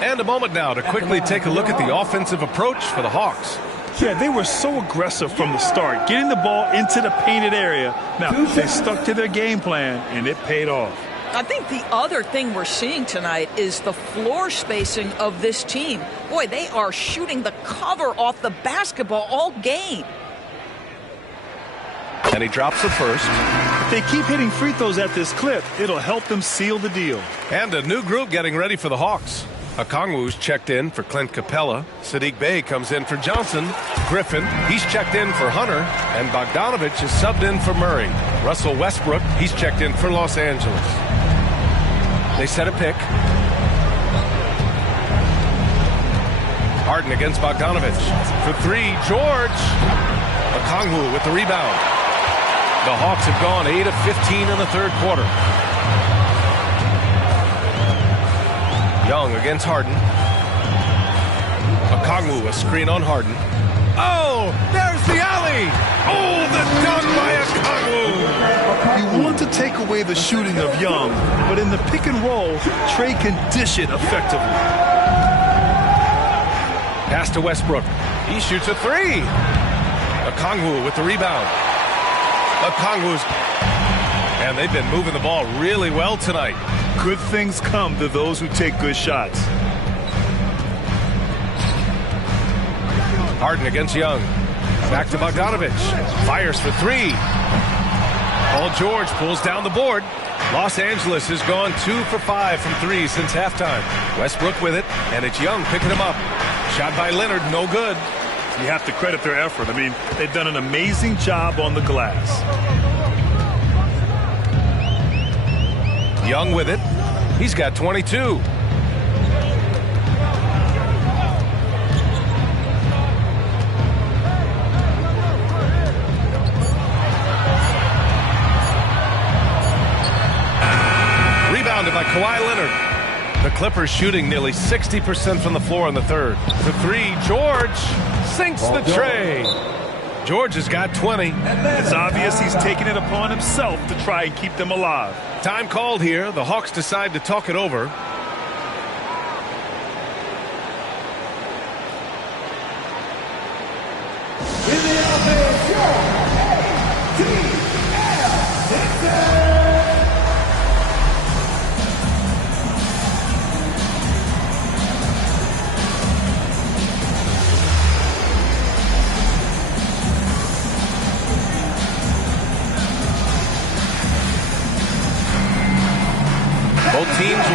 And a moment now to quickly take a look at the offensive approach for the Hawks. Yeah, they were so aggressive from the start, getting the ball into the painted area. Now, they stuck to their game plan, and it paid off. I think the other thing we're seeing tonight is the floor spacing of this team. Boy, they are shooting the cover off the basketball all game. And he drops the first. If they keep hitting free throws at this clip, it'll help them seal the deal. And a new group getting ready for the Hawks. Okongwu's checked in for Clint Capella. Sadiq Bey comes in for Johnson. Griffin, he's checked in for Hunter. And Bogdanovich is subbed in for Murray. Russell Westbrook, he's checked in for Los Angeles. They set a pick. Harden against Bogdanovich. For 3, George. Okongwu with the rebound. The Hawks have gone 8 of 15 in the third quarter. Young against Harden. Okongwu, a screen on Harden. Oh, there's the alley. Oh, the dunk by Okongwu. You want to take away the shooting of Young, but in the pick and roll, Trey can dish it effectively. Pass to Westbrook. He shoots a 3. Okongwu with the rebound. Okongwu's, and they've been moving the ball really well tonight. Good things come to those who take good shots. Harden against Young. Back to Bogdanovich. Fires for 3. Paul George pulls down the board. Los Angeles has gone 2 for 5 from 3 since halftime. Westbrook with it, and it's Young picking him up. Shot by Leonard, no good. You have to credit their effort. I mean, they've done an amazing job on the glass. Young with it. He's got 22. Rebounded by Kawhi Leonard. The Clippers shooting nearly 60% from the floor in the third. For 3, George sinks the tray. George has got 20. It's obvious he's taking it upon himself to try and keep them alive. Time called here. The Hawks decide to talk it over.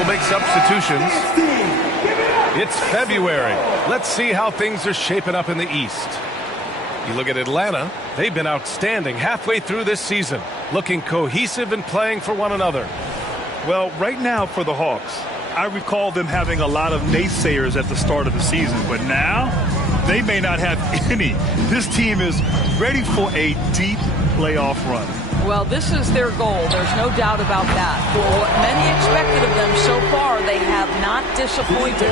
will make substitutions. It's February. Let's see how things are shaping up in the East. You look at Atlanta, they've been outstanding halfway through this season, looking cohesive and playing for one another. Well, right now for the Hawks, I recall them having a lot of naysayers at the start of the season, but now they may not have any. This team is ready for a deep playoff run. Well, this is their goal. There's no doubt about that. For what many expected of them so far, they have not disappointed.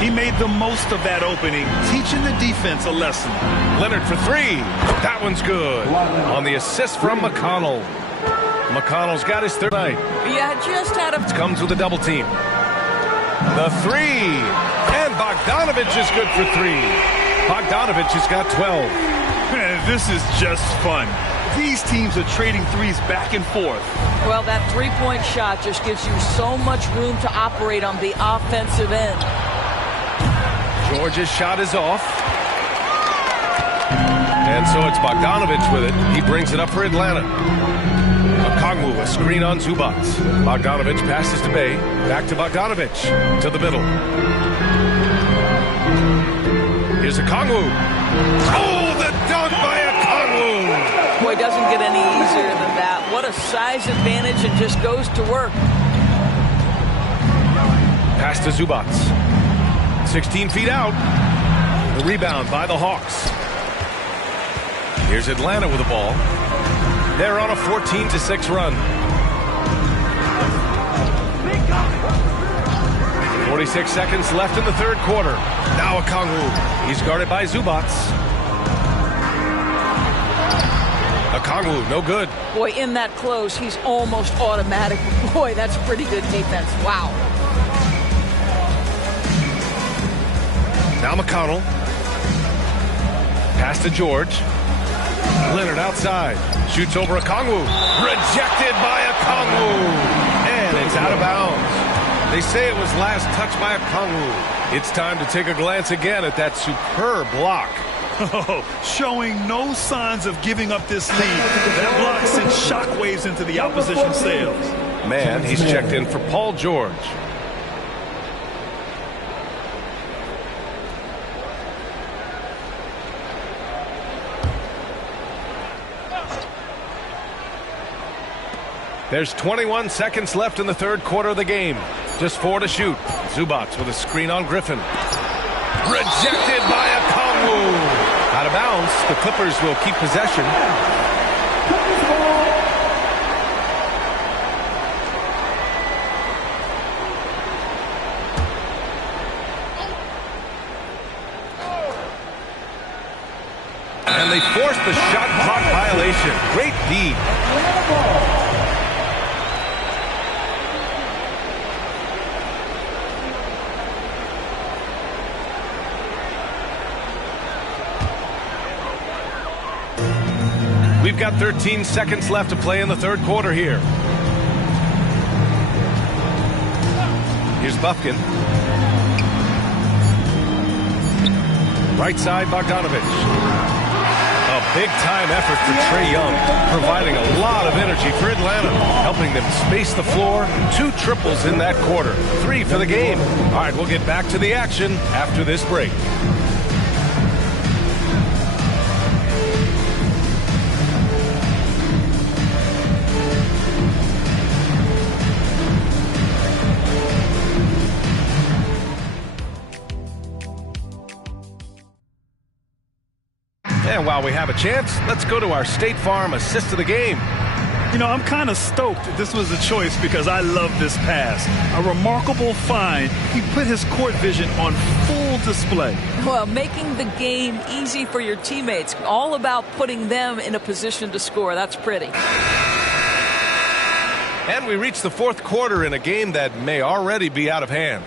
He made the most of that opening, teaching the defense a lesson. Leonard for three. That one's good. On the assist from McConnell. McConnell's got his third night. Yeah, just had a... Comes with a double team. The three. And Bogdanovich is good for three. Bogdanovich has got 12. Man, this is just fun. These teams are trading threes back and forth. Well, that three-point shot just gives you so much room to operate on the offensive end. George's shot is off. And so it's Bogdanovich with it. He brings it up for Atlanta. Okongwu, a screen on Zubac. Bogdanovich passes to Bey. Back to Bogdanovich. To the middle. Here's Okongwu. Oh, the dunk by Okongwu! Boy, doesn't get any easier than that. What a size advantage, and just goes to work. Pass to Zubac. 16 feet out. The rebound by the Hawks. Here's Atlanta with the ball. They're on a 14-6 run. 46 seconds left in the third quarter. Now Okongwu. He's guarded by Zubac. Okongwu, no good. Boy, in that close, he's almost automatic. Boy, that's pretty good defense. Wow. Now McConnell. Pass to George. Leonard outside. Shoots over Okongwu. Rejected by Okongwu. And it's out of bounds. They say it was last touched by Okongwu. It's time to take a glance again at that superb block. Oh, showing no signs of giving up this lead. That block sent shockwaves into the opposition sails. Man, he's checked in for Paul George. There's 21 seconds left in the third quarter of the game. Just 4 to shoot. Zubac with a screen on Griffin. Rejected by Okongwu. Out of bounds. The Clippers will keep possession. And they force the shot clock violation. Great D. We've got 13 seconds left to play in the third quarter here. Here's Bufkin. Right side, Bogdanovich. A big-time effort for Trae Young, providing a lot of energy for Atlanta, helping them space the floor. 2 triples in that quarter. 3 for the game. All right, we'll get back to the action after this break. And while we have a chance, let's go to our State Farm assist of the game. You know, I'm kind of stoked this was a choice because I love this pass. A remarkable find. He put his court vision on full display. Well, making the game easy for your teammates. All about putting them in a position to score. That's pretty. And we reach the fourth quarter in a game that may already be out of hand.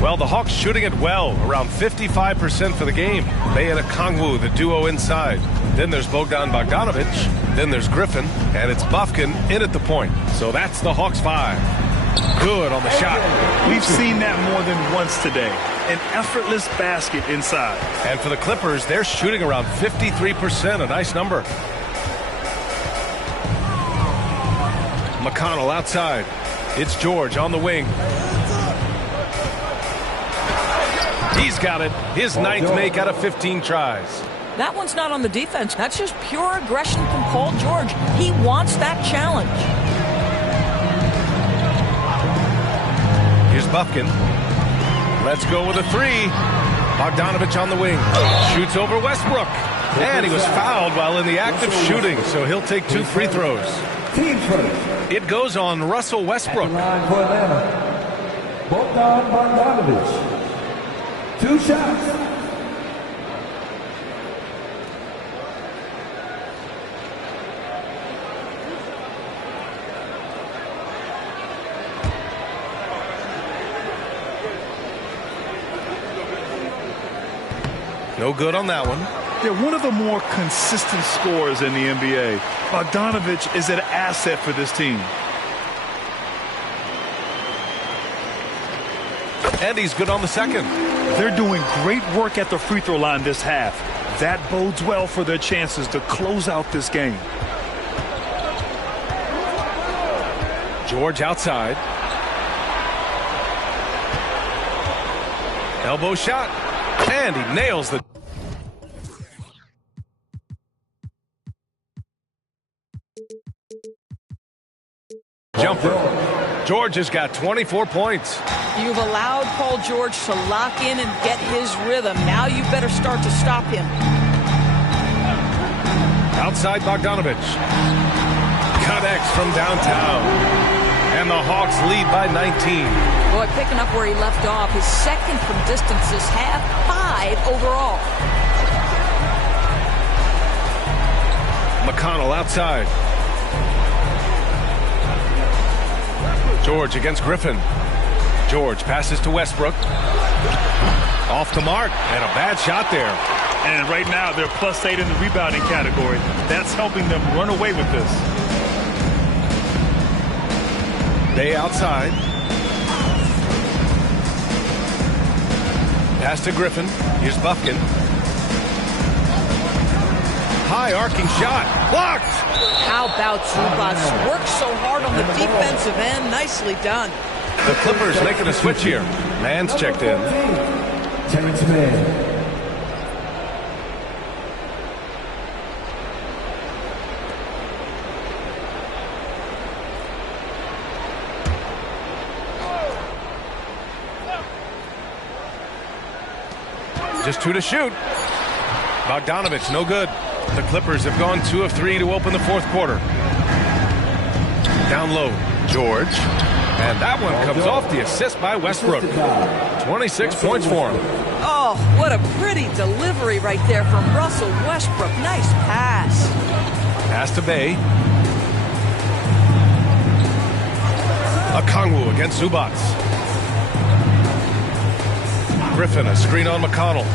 Well, the Hawks shooting it well, around 55% for the game. Bey and Okongwu, the duo inside. Then there's Bogdan Bogdanovich. Then there's Griffin. And it's Bufkin in at the point. So that's the Hawks 5. Good on the shot. We've seen that more than once today. An effortless basket inside. And for the Clippers, they're shooting around 53%, a nice number. McConnell outside. It's George on the wing. He's got it. His ninth make out of 15 tries. That one's not on the defense. That's just pure aggression from Paul George. He wants that challenge. Here's Bufkin. Let's go with a three. Bogdanovich on the wing. Shoots over Westbrook. And he was fouled while in the act of shooting, so he'll take 2 free throws. Team first. It goes on Russell Westbrook. Line for Atlanta. Bogdan Bogdanovich. 2 shots. No good on that one. They're one of the more consistent scorers in the NBA. Bogdanovich is an asset for this team. And he's good on the second. They're doing great work at the free throw line this half. That bodes well for their chances to close out this game. George outside. Elbow shot. And he nails the jumper. George has got 24 points. You've allowed Paul George to lock in and get his rhythm. Now you better start to stop him. Outside Bogdanovich. Connects from downtown. And the Hawks lead by 19. Boy, picking up where he left off. His second from distance this half, 5 overall. McConnell outside. George against Griffin. George passes to Westbrook. Off the mark, and a bad shot there. And right now, they're +8 in the rebounding category. That's helping them run away with this. Bay outside. Pass to Griffin. Here's Bufkin. High arcing shot. Blocked! How about Zubac? Worked so hard on the defensive end. Nicely done. The Clippers making a switch here. Mann's checked in. Terrence Mann. Just 2 to shoot. Bogdanovich, no good. The Clippers have gone 2 of 3 to open the fourth quarter. Down low, George. And that one comes off the assist by Westbrook. 26 points for him. Oh, what a pretty delivery right there from Russell Westbrook. Nice pass. Pass to Bay. Okongwu against Zubac. Griffin, a screen on McConnell.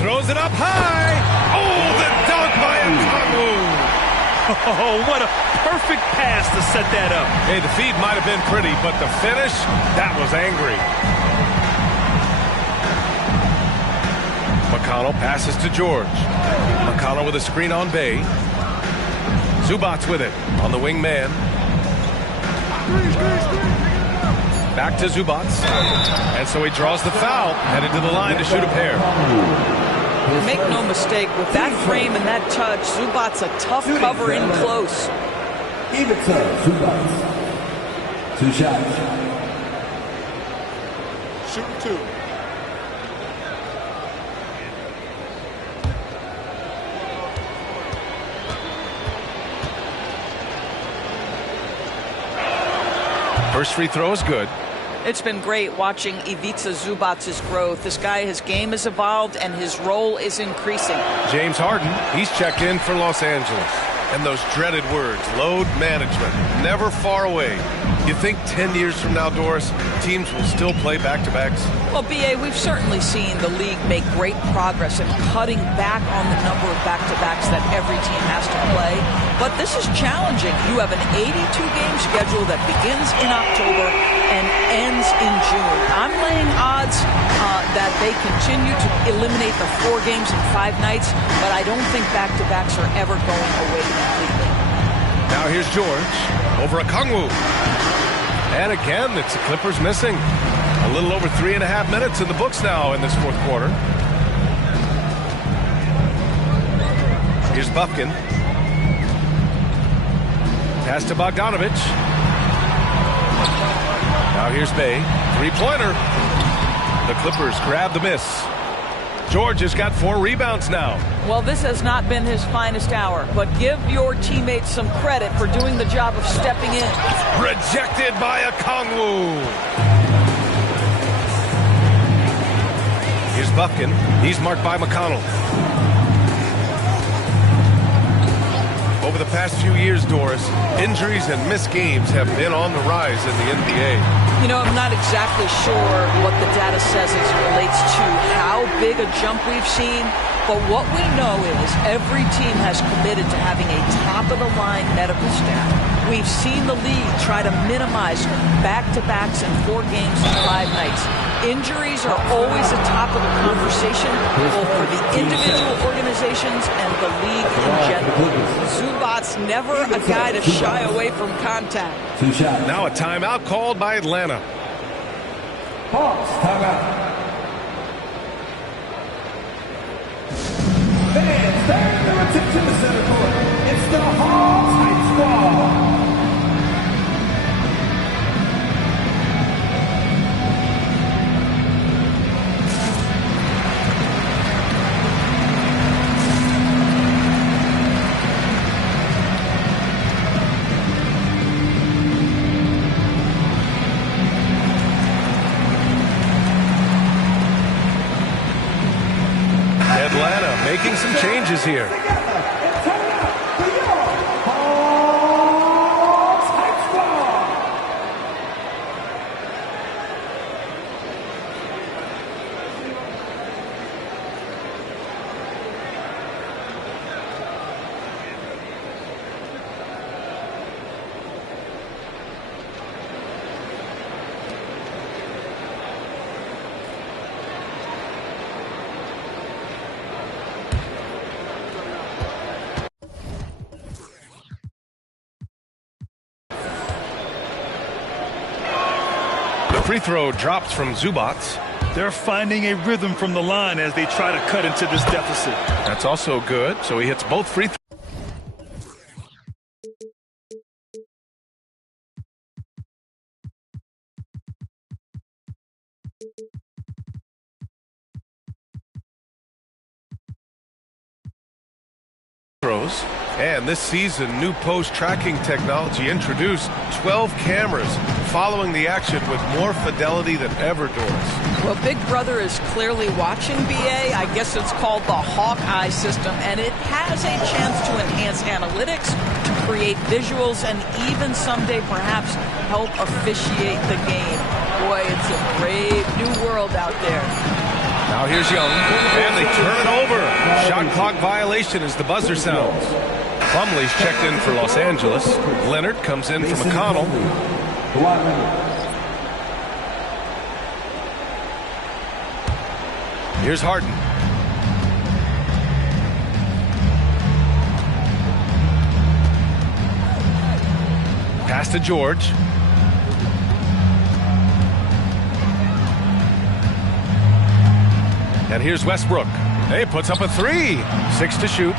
Throws it up high. Oh, the dunk by Okongwu. Oh, what a perfect pass to set that up. Hey, the feed might have been pretty, but the finish, that was angry. McConnell passes to George. McConnell with a screen on Bay. Zubac with it on the wing man. Back to Zubac. And so he draws the foul, headed to the line to shoot a pair. Make no mistake, with that frame and that touch, Zubac's a tough cover in close. Even so, Zubac. 2 shots. Shooting 2. First free throw is good. It's been great watching Ivica Zubac's growth. This guy, his game has evolved and his role is increasing. James Harden, he's checked in for Los Angeles. And those dreaded words, load management, never far away. You think 10 years from now, Doris, teams will still play back-to-backs? Well, B.A., we've certainly seen the league make great progress in cutting back on the number of back-to-backs that every team has to play. But this is challenging. You have an 82-game schedule that begins in October and ends in June. I'm laying odds that they continue to eliminate the 4 games in 5 nights, but I don't think back-to-backs are ever going away completely. Now here's George over Okongwu. And again, it's the Clippers missing. A little over 3.5 minutes in the books now in this fourth quarter. Here's Bufkin. Pass to Bogdanovich. Now here's Bay. Three-pointer. The Clippers grab the miss. George has got 4 rebounds now. Well, this has not been his finest hour, but give your teammates some credit for doing the job of stepping in. Rejected by Okongwu. Here's Bufkin. He's marked by McConnell. Over the past few years, Doris, injuries and missed games have been on the rise in the NBA. You know, I'm not exactly sure what the data says as it relates to how big a jump we've seen, but what we know is every team has committed to having a top-of-the-line medical staff. We've seen the league try to minimize back-to-backs in 4 games and 5 nights. Injuries are always the top of the conversation, both for the individual organizations and the league in general. Zubac's never a guy to shy away from contact. Now a timeout called by Atlanta. Hawks, timeout. Fans, turn their attention to center court. It's the Hawks High Squad. Atlanta making some changes here. Free throw drops from Zubac. They're finding a rhythm from the line as they try to cut into this deficit. That's also good. So he hits both free throws. And this season, new post-tracking technology introduced 12 cameras following the action with more fidelity than ever, Doris. Well, Big Brother is clearly watching BA. I guess it's called the Hawkeye system, and it has a chance to enhance analytics, to create visuals, and even someday perhaps help officiate the game. Boy, it's a brave new world out there. Now here's Young, and they turn it over. Shot clock violation as the buzzer sounds. Plumlee's checked in for Los Angeles. Leonard comes in for McConnell. Here's Harden. Pass to George. And here's Westbrook. He puts up a 3. 6 to shoot.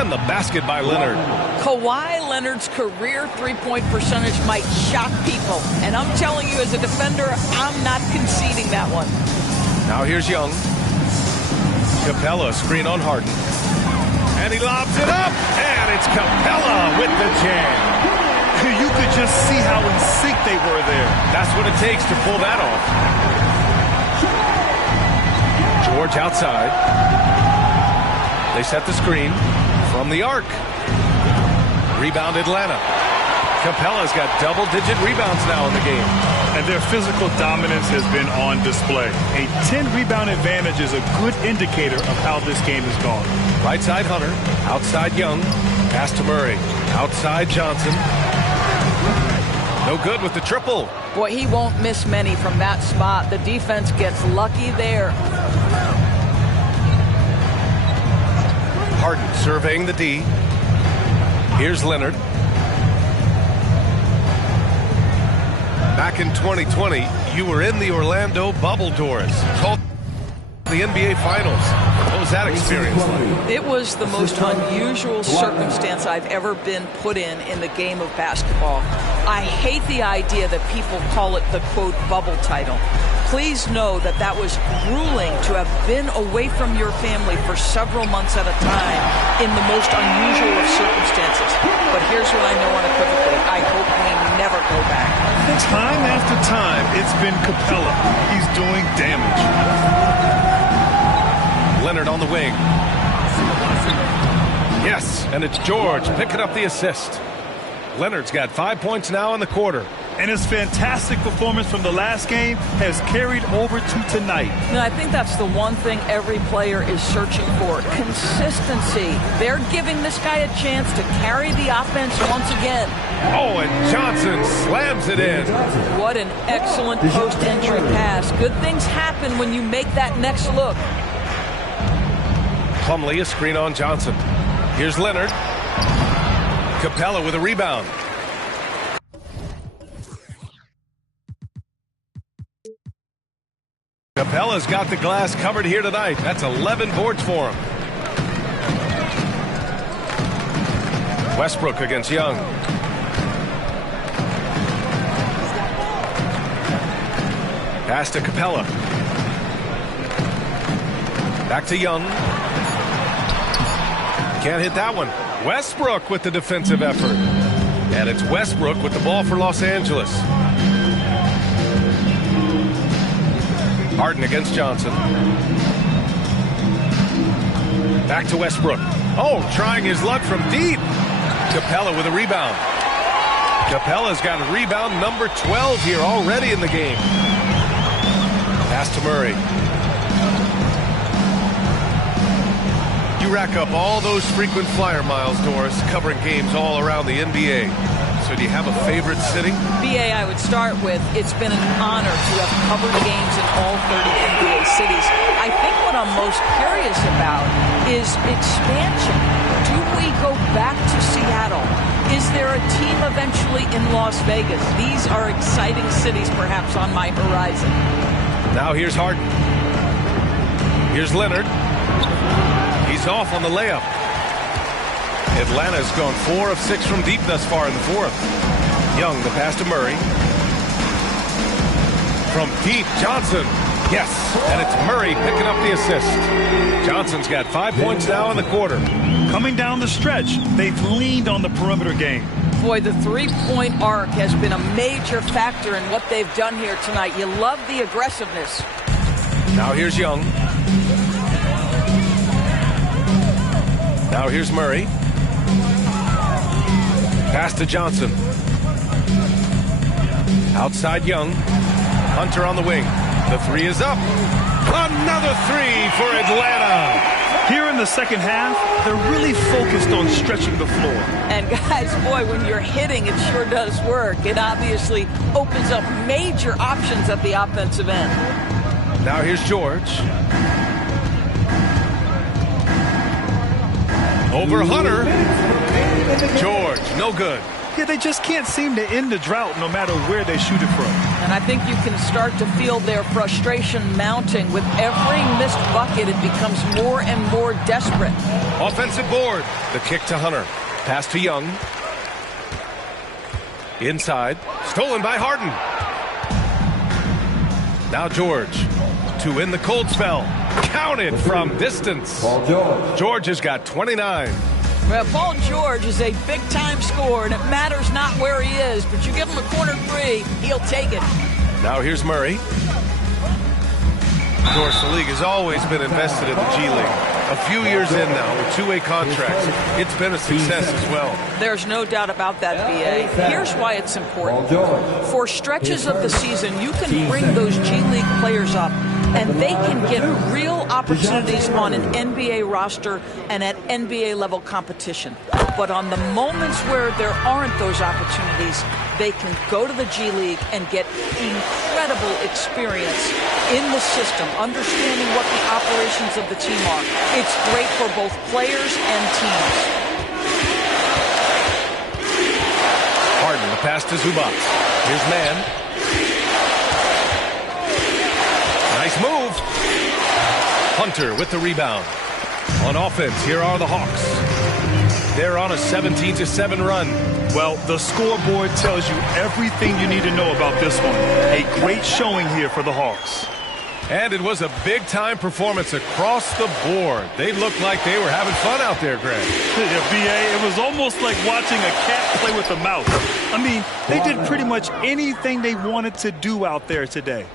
And the basket by Leonard. Kawhi Leonard's career three-point percentage might shock people. And I'm telling you, as a defender, I'm not conceding that one. Now here's Young. Capella screen on Harden. And he lobs it up. And it's Capella with the jam. You could just see how in sync they were there. That's what it takes to pull that off. George outside. They set the screen from the arc. Rebound Atlanta. Capella's got double-digit rebounds now in the game. And their physical dominance has been on display. A 10-rebound advantage is a good indicator of how this game has gone. Right side Hunter, outside Young, pass to Murray, outside Johnson. No good with the triple. Boy, he won't miss many from that spot. The defense gets lucky there. Harden surveying the D. Here's Leonard. Back in 2020, you were in the Orlando bubble doors. Called the NBA Finals. What was that experience like? It was the most unusual circumstance I've ever been put in the game of basketball. I hate the idea that people call it the, quote, bubble title. Please know that that was grueling to have been away from your family for several months at a time in the most unusual of circumstances. But here's what I know unequivocally. I hope we never go back. Time after time, it's been Capella. He's doing damage. Leonard on the wing. Yes, and it's George picking up the assist. Leonard's got 5 points now in the quarter. And his fantastic performance from the last game has carried over to tonight. No, I think that's the one thing every player is searching for. Consistency. They're giving this guy a chance to carry the offense once again. Oh, and Johnson slams it in. What an excellent post-entry pass. Good things happen when you make that next look. Plumlee, a screen on Johnson. Here's Leonard. Capella with a rebound. Capella's got the glass covered here tonight. That's 11 boards for him. Westbrook against Young. Pass to Capella. Back to Young. Can't hit that one. Westbrook with the defensive effort. And it's Westbrook with the ball for Los Angeles. Harden against Johnson. Back to Westbrook. Oh, trying his luck from deep. Capella with a rebound. Capella's got a rebound number 12 here already in the game. Pass to Murray. You rack up all those frequent flyer miles, Doris, covering games all around the NBA. So do you have a favorite city? BA, I would start with, it's been an honor to have covered games in all 30 NBA cities. I think what I'm most curious about is expansion. Do we go back to Seattle? Is there a team eventually in Las Vegas? These are exciting cities perhaps on my horizon. Now here's Harden. Here's Leonard. He's off on the layup. Atlanta's gone 4 of 6 from deep thus far in the fourth. Young, the pass to Murray. From deep, Johnson. Yes, and it's Murray picking up the assist. Johnson's got 5 points now in the quarter. Coming down the stretch, they've leaned on the perimeter game. Boy, the three-point arc has been a major factor in what they've done here tonight. You love the aggressiveness. Now here's Young. Now here's Murray. Pass to Johnson. Outside Young. Hunter on the wing. The three is up. Another three for Atlanta. Here in the second half, they're really focused on stretching the floor. And guys, boy, when you're hitting, it sure does work. It obviously opens up major options at the offensive end. Now here's George. Over Hunter. George, no good. Yeah, they just can't seem to end the drought no matter where they shoot it from. And I think you can start to feel their frustration mounting. With every missed bucket, it becomes more and more desperate. Offensive board. The kick to Hunter. Pass to Young. Inside. Stolen by Harden. Now George. To end the cold spell. Counted from distance. Paul George. George has got 29. Well, Paul George is a big-time scorer, and it matters not where he is, but you give him a corner three, he'll take it. Now here's Murray. Of course, the league has always been invested in the G League. A few years in now with two-way contracts. It's been a success as well. There's no doubt about that, BA. Here's why it's important. For stretches of the season, you can bring those G League players up, and they can get real opportunities on an NBA roster and at NBA level competition. But on the moments where there aren't those opportunities, they can go to the G League and get incredible experience in the system, understanding what the operations of the team are. It's great for both players and teams. Harden, the pass to Zubac. Here's Mann. Nice move. Hunter with the rebound. On offense, here are the Hawks. They're on a 17-7 run. Well, the scoreboard tells you everything you need to know about this one. A great showing here for the Hawks. And it was a big-time performance across the board. They looked like they were having fun out there, Greg. Yeah, B.A., it was almost like watching a cat play with a mouse. I mean, they did pretty much anything they wanted to do out there today.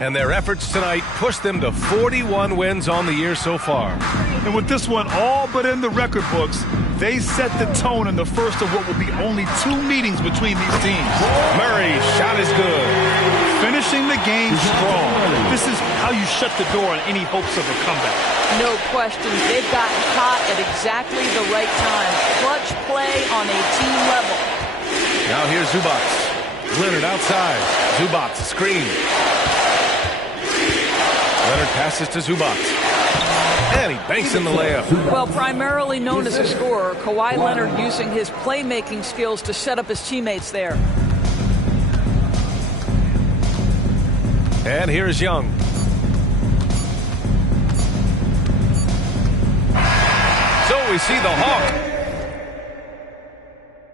And their efforts tonight pushed them to 41 wins on the year so far. And with this one all but in the record books, they set the tone in the first of what will be only 2 meetings between these teams. Murray shot is good. Finishing the game strong. This is how you shut the door on any hopes of a comeback. No question. They've gotten hot at exactly the right time. Clutch play on a team level. Now here's Zubac. Leonard outside. Zubac screen. Leonard passes to Zubac. And he banks in the layup. Well, primarily known as a scorer, Kawhi Leonard using his playmaking skills to set up his teammates there. And here's Young. So we see the Hawk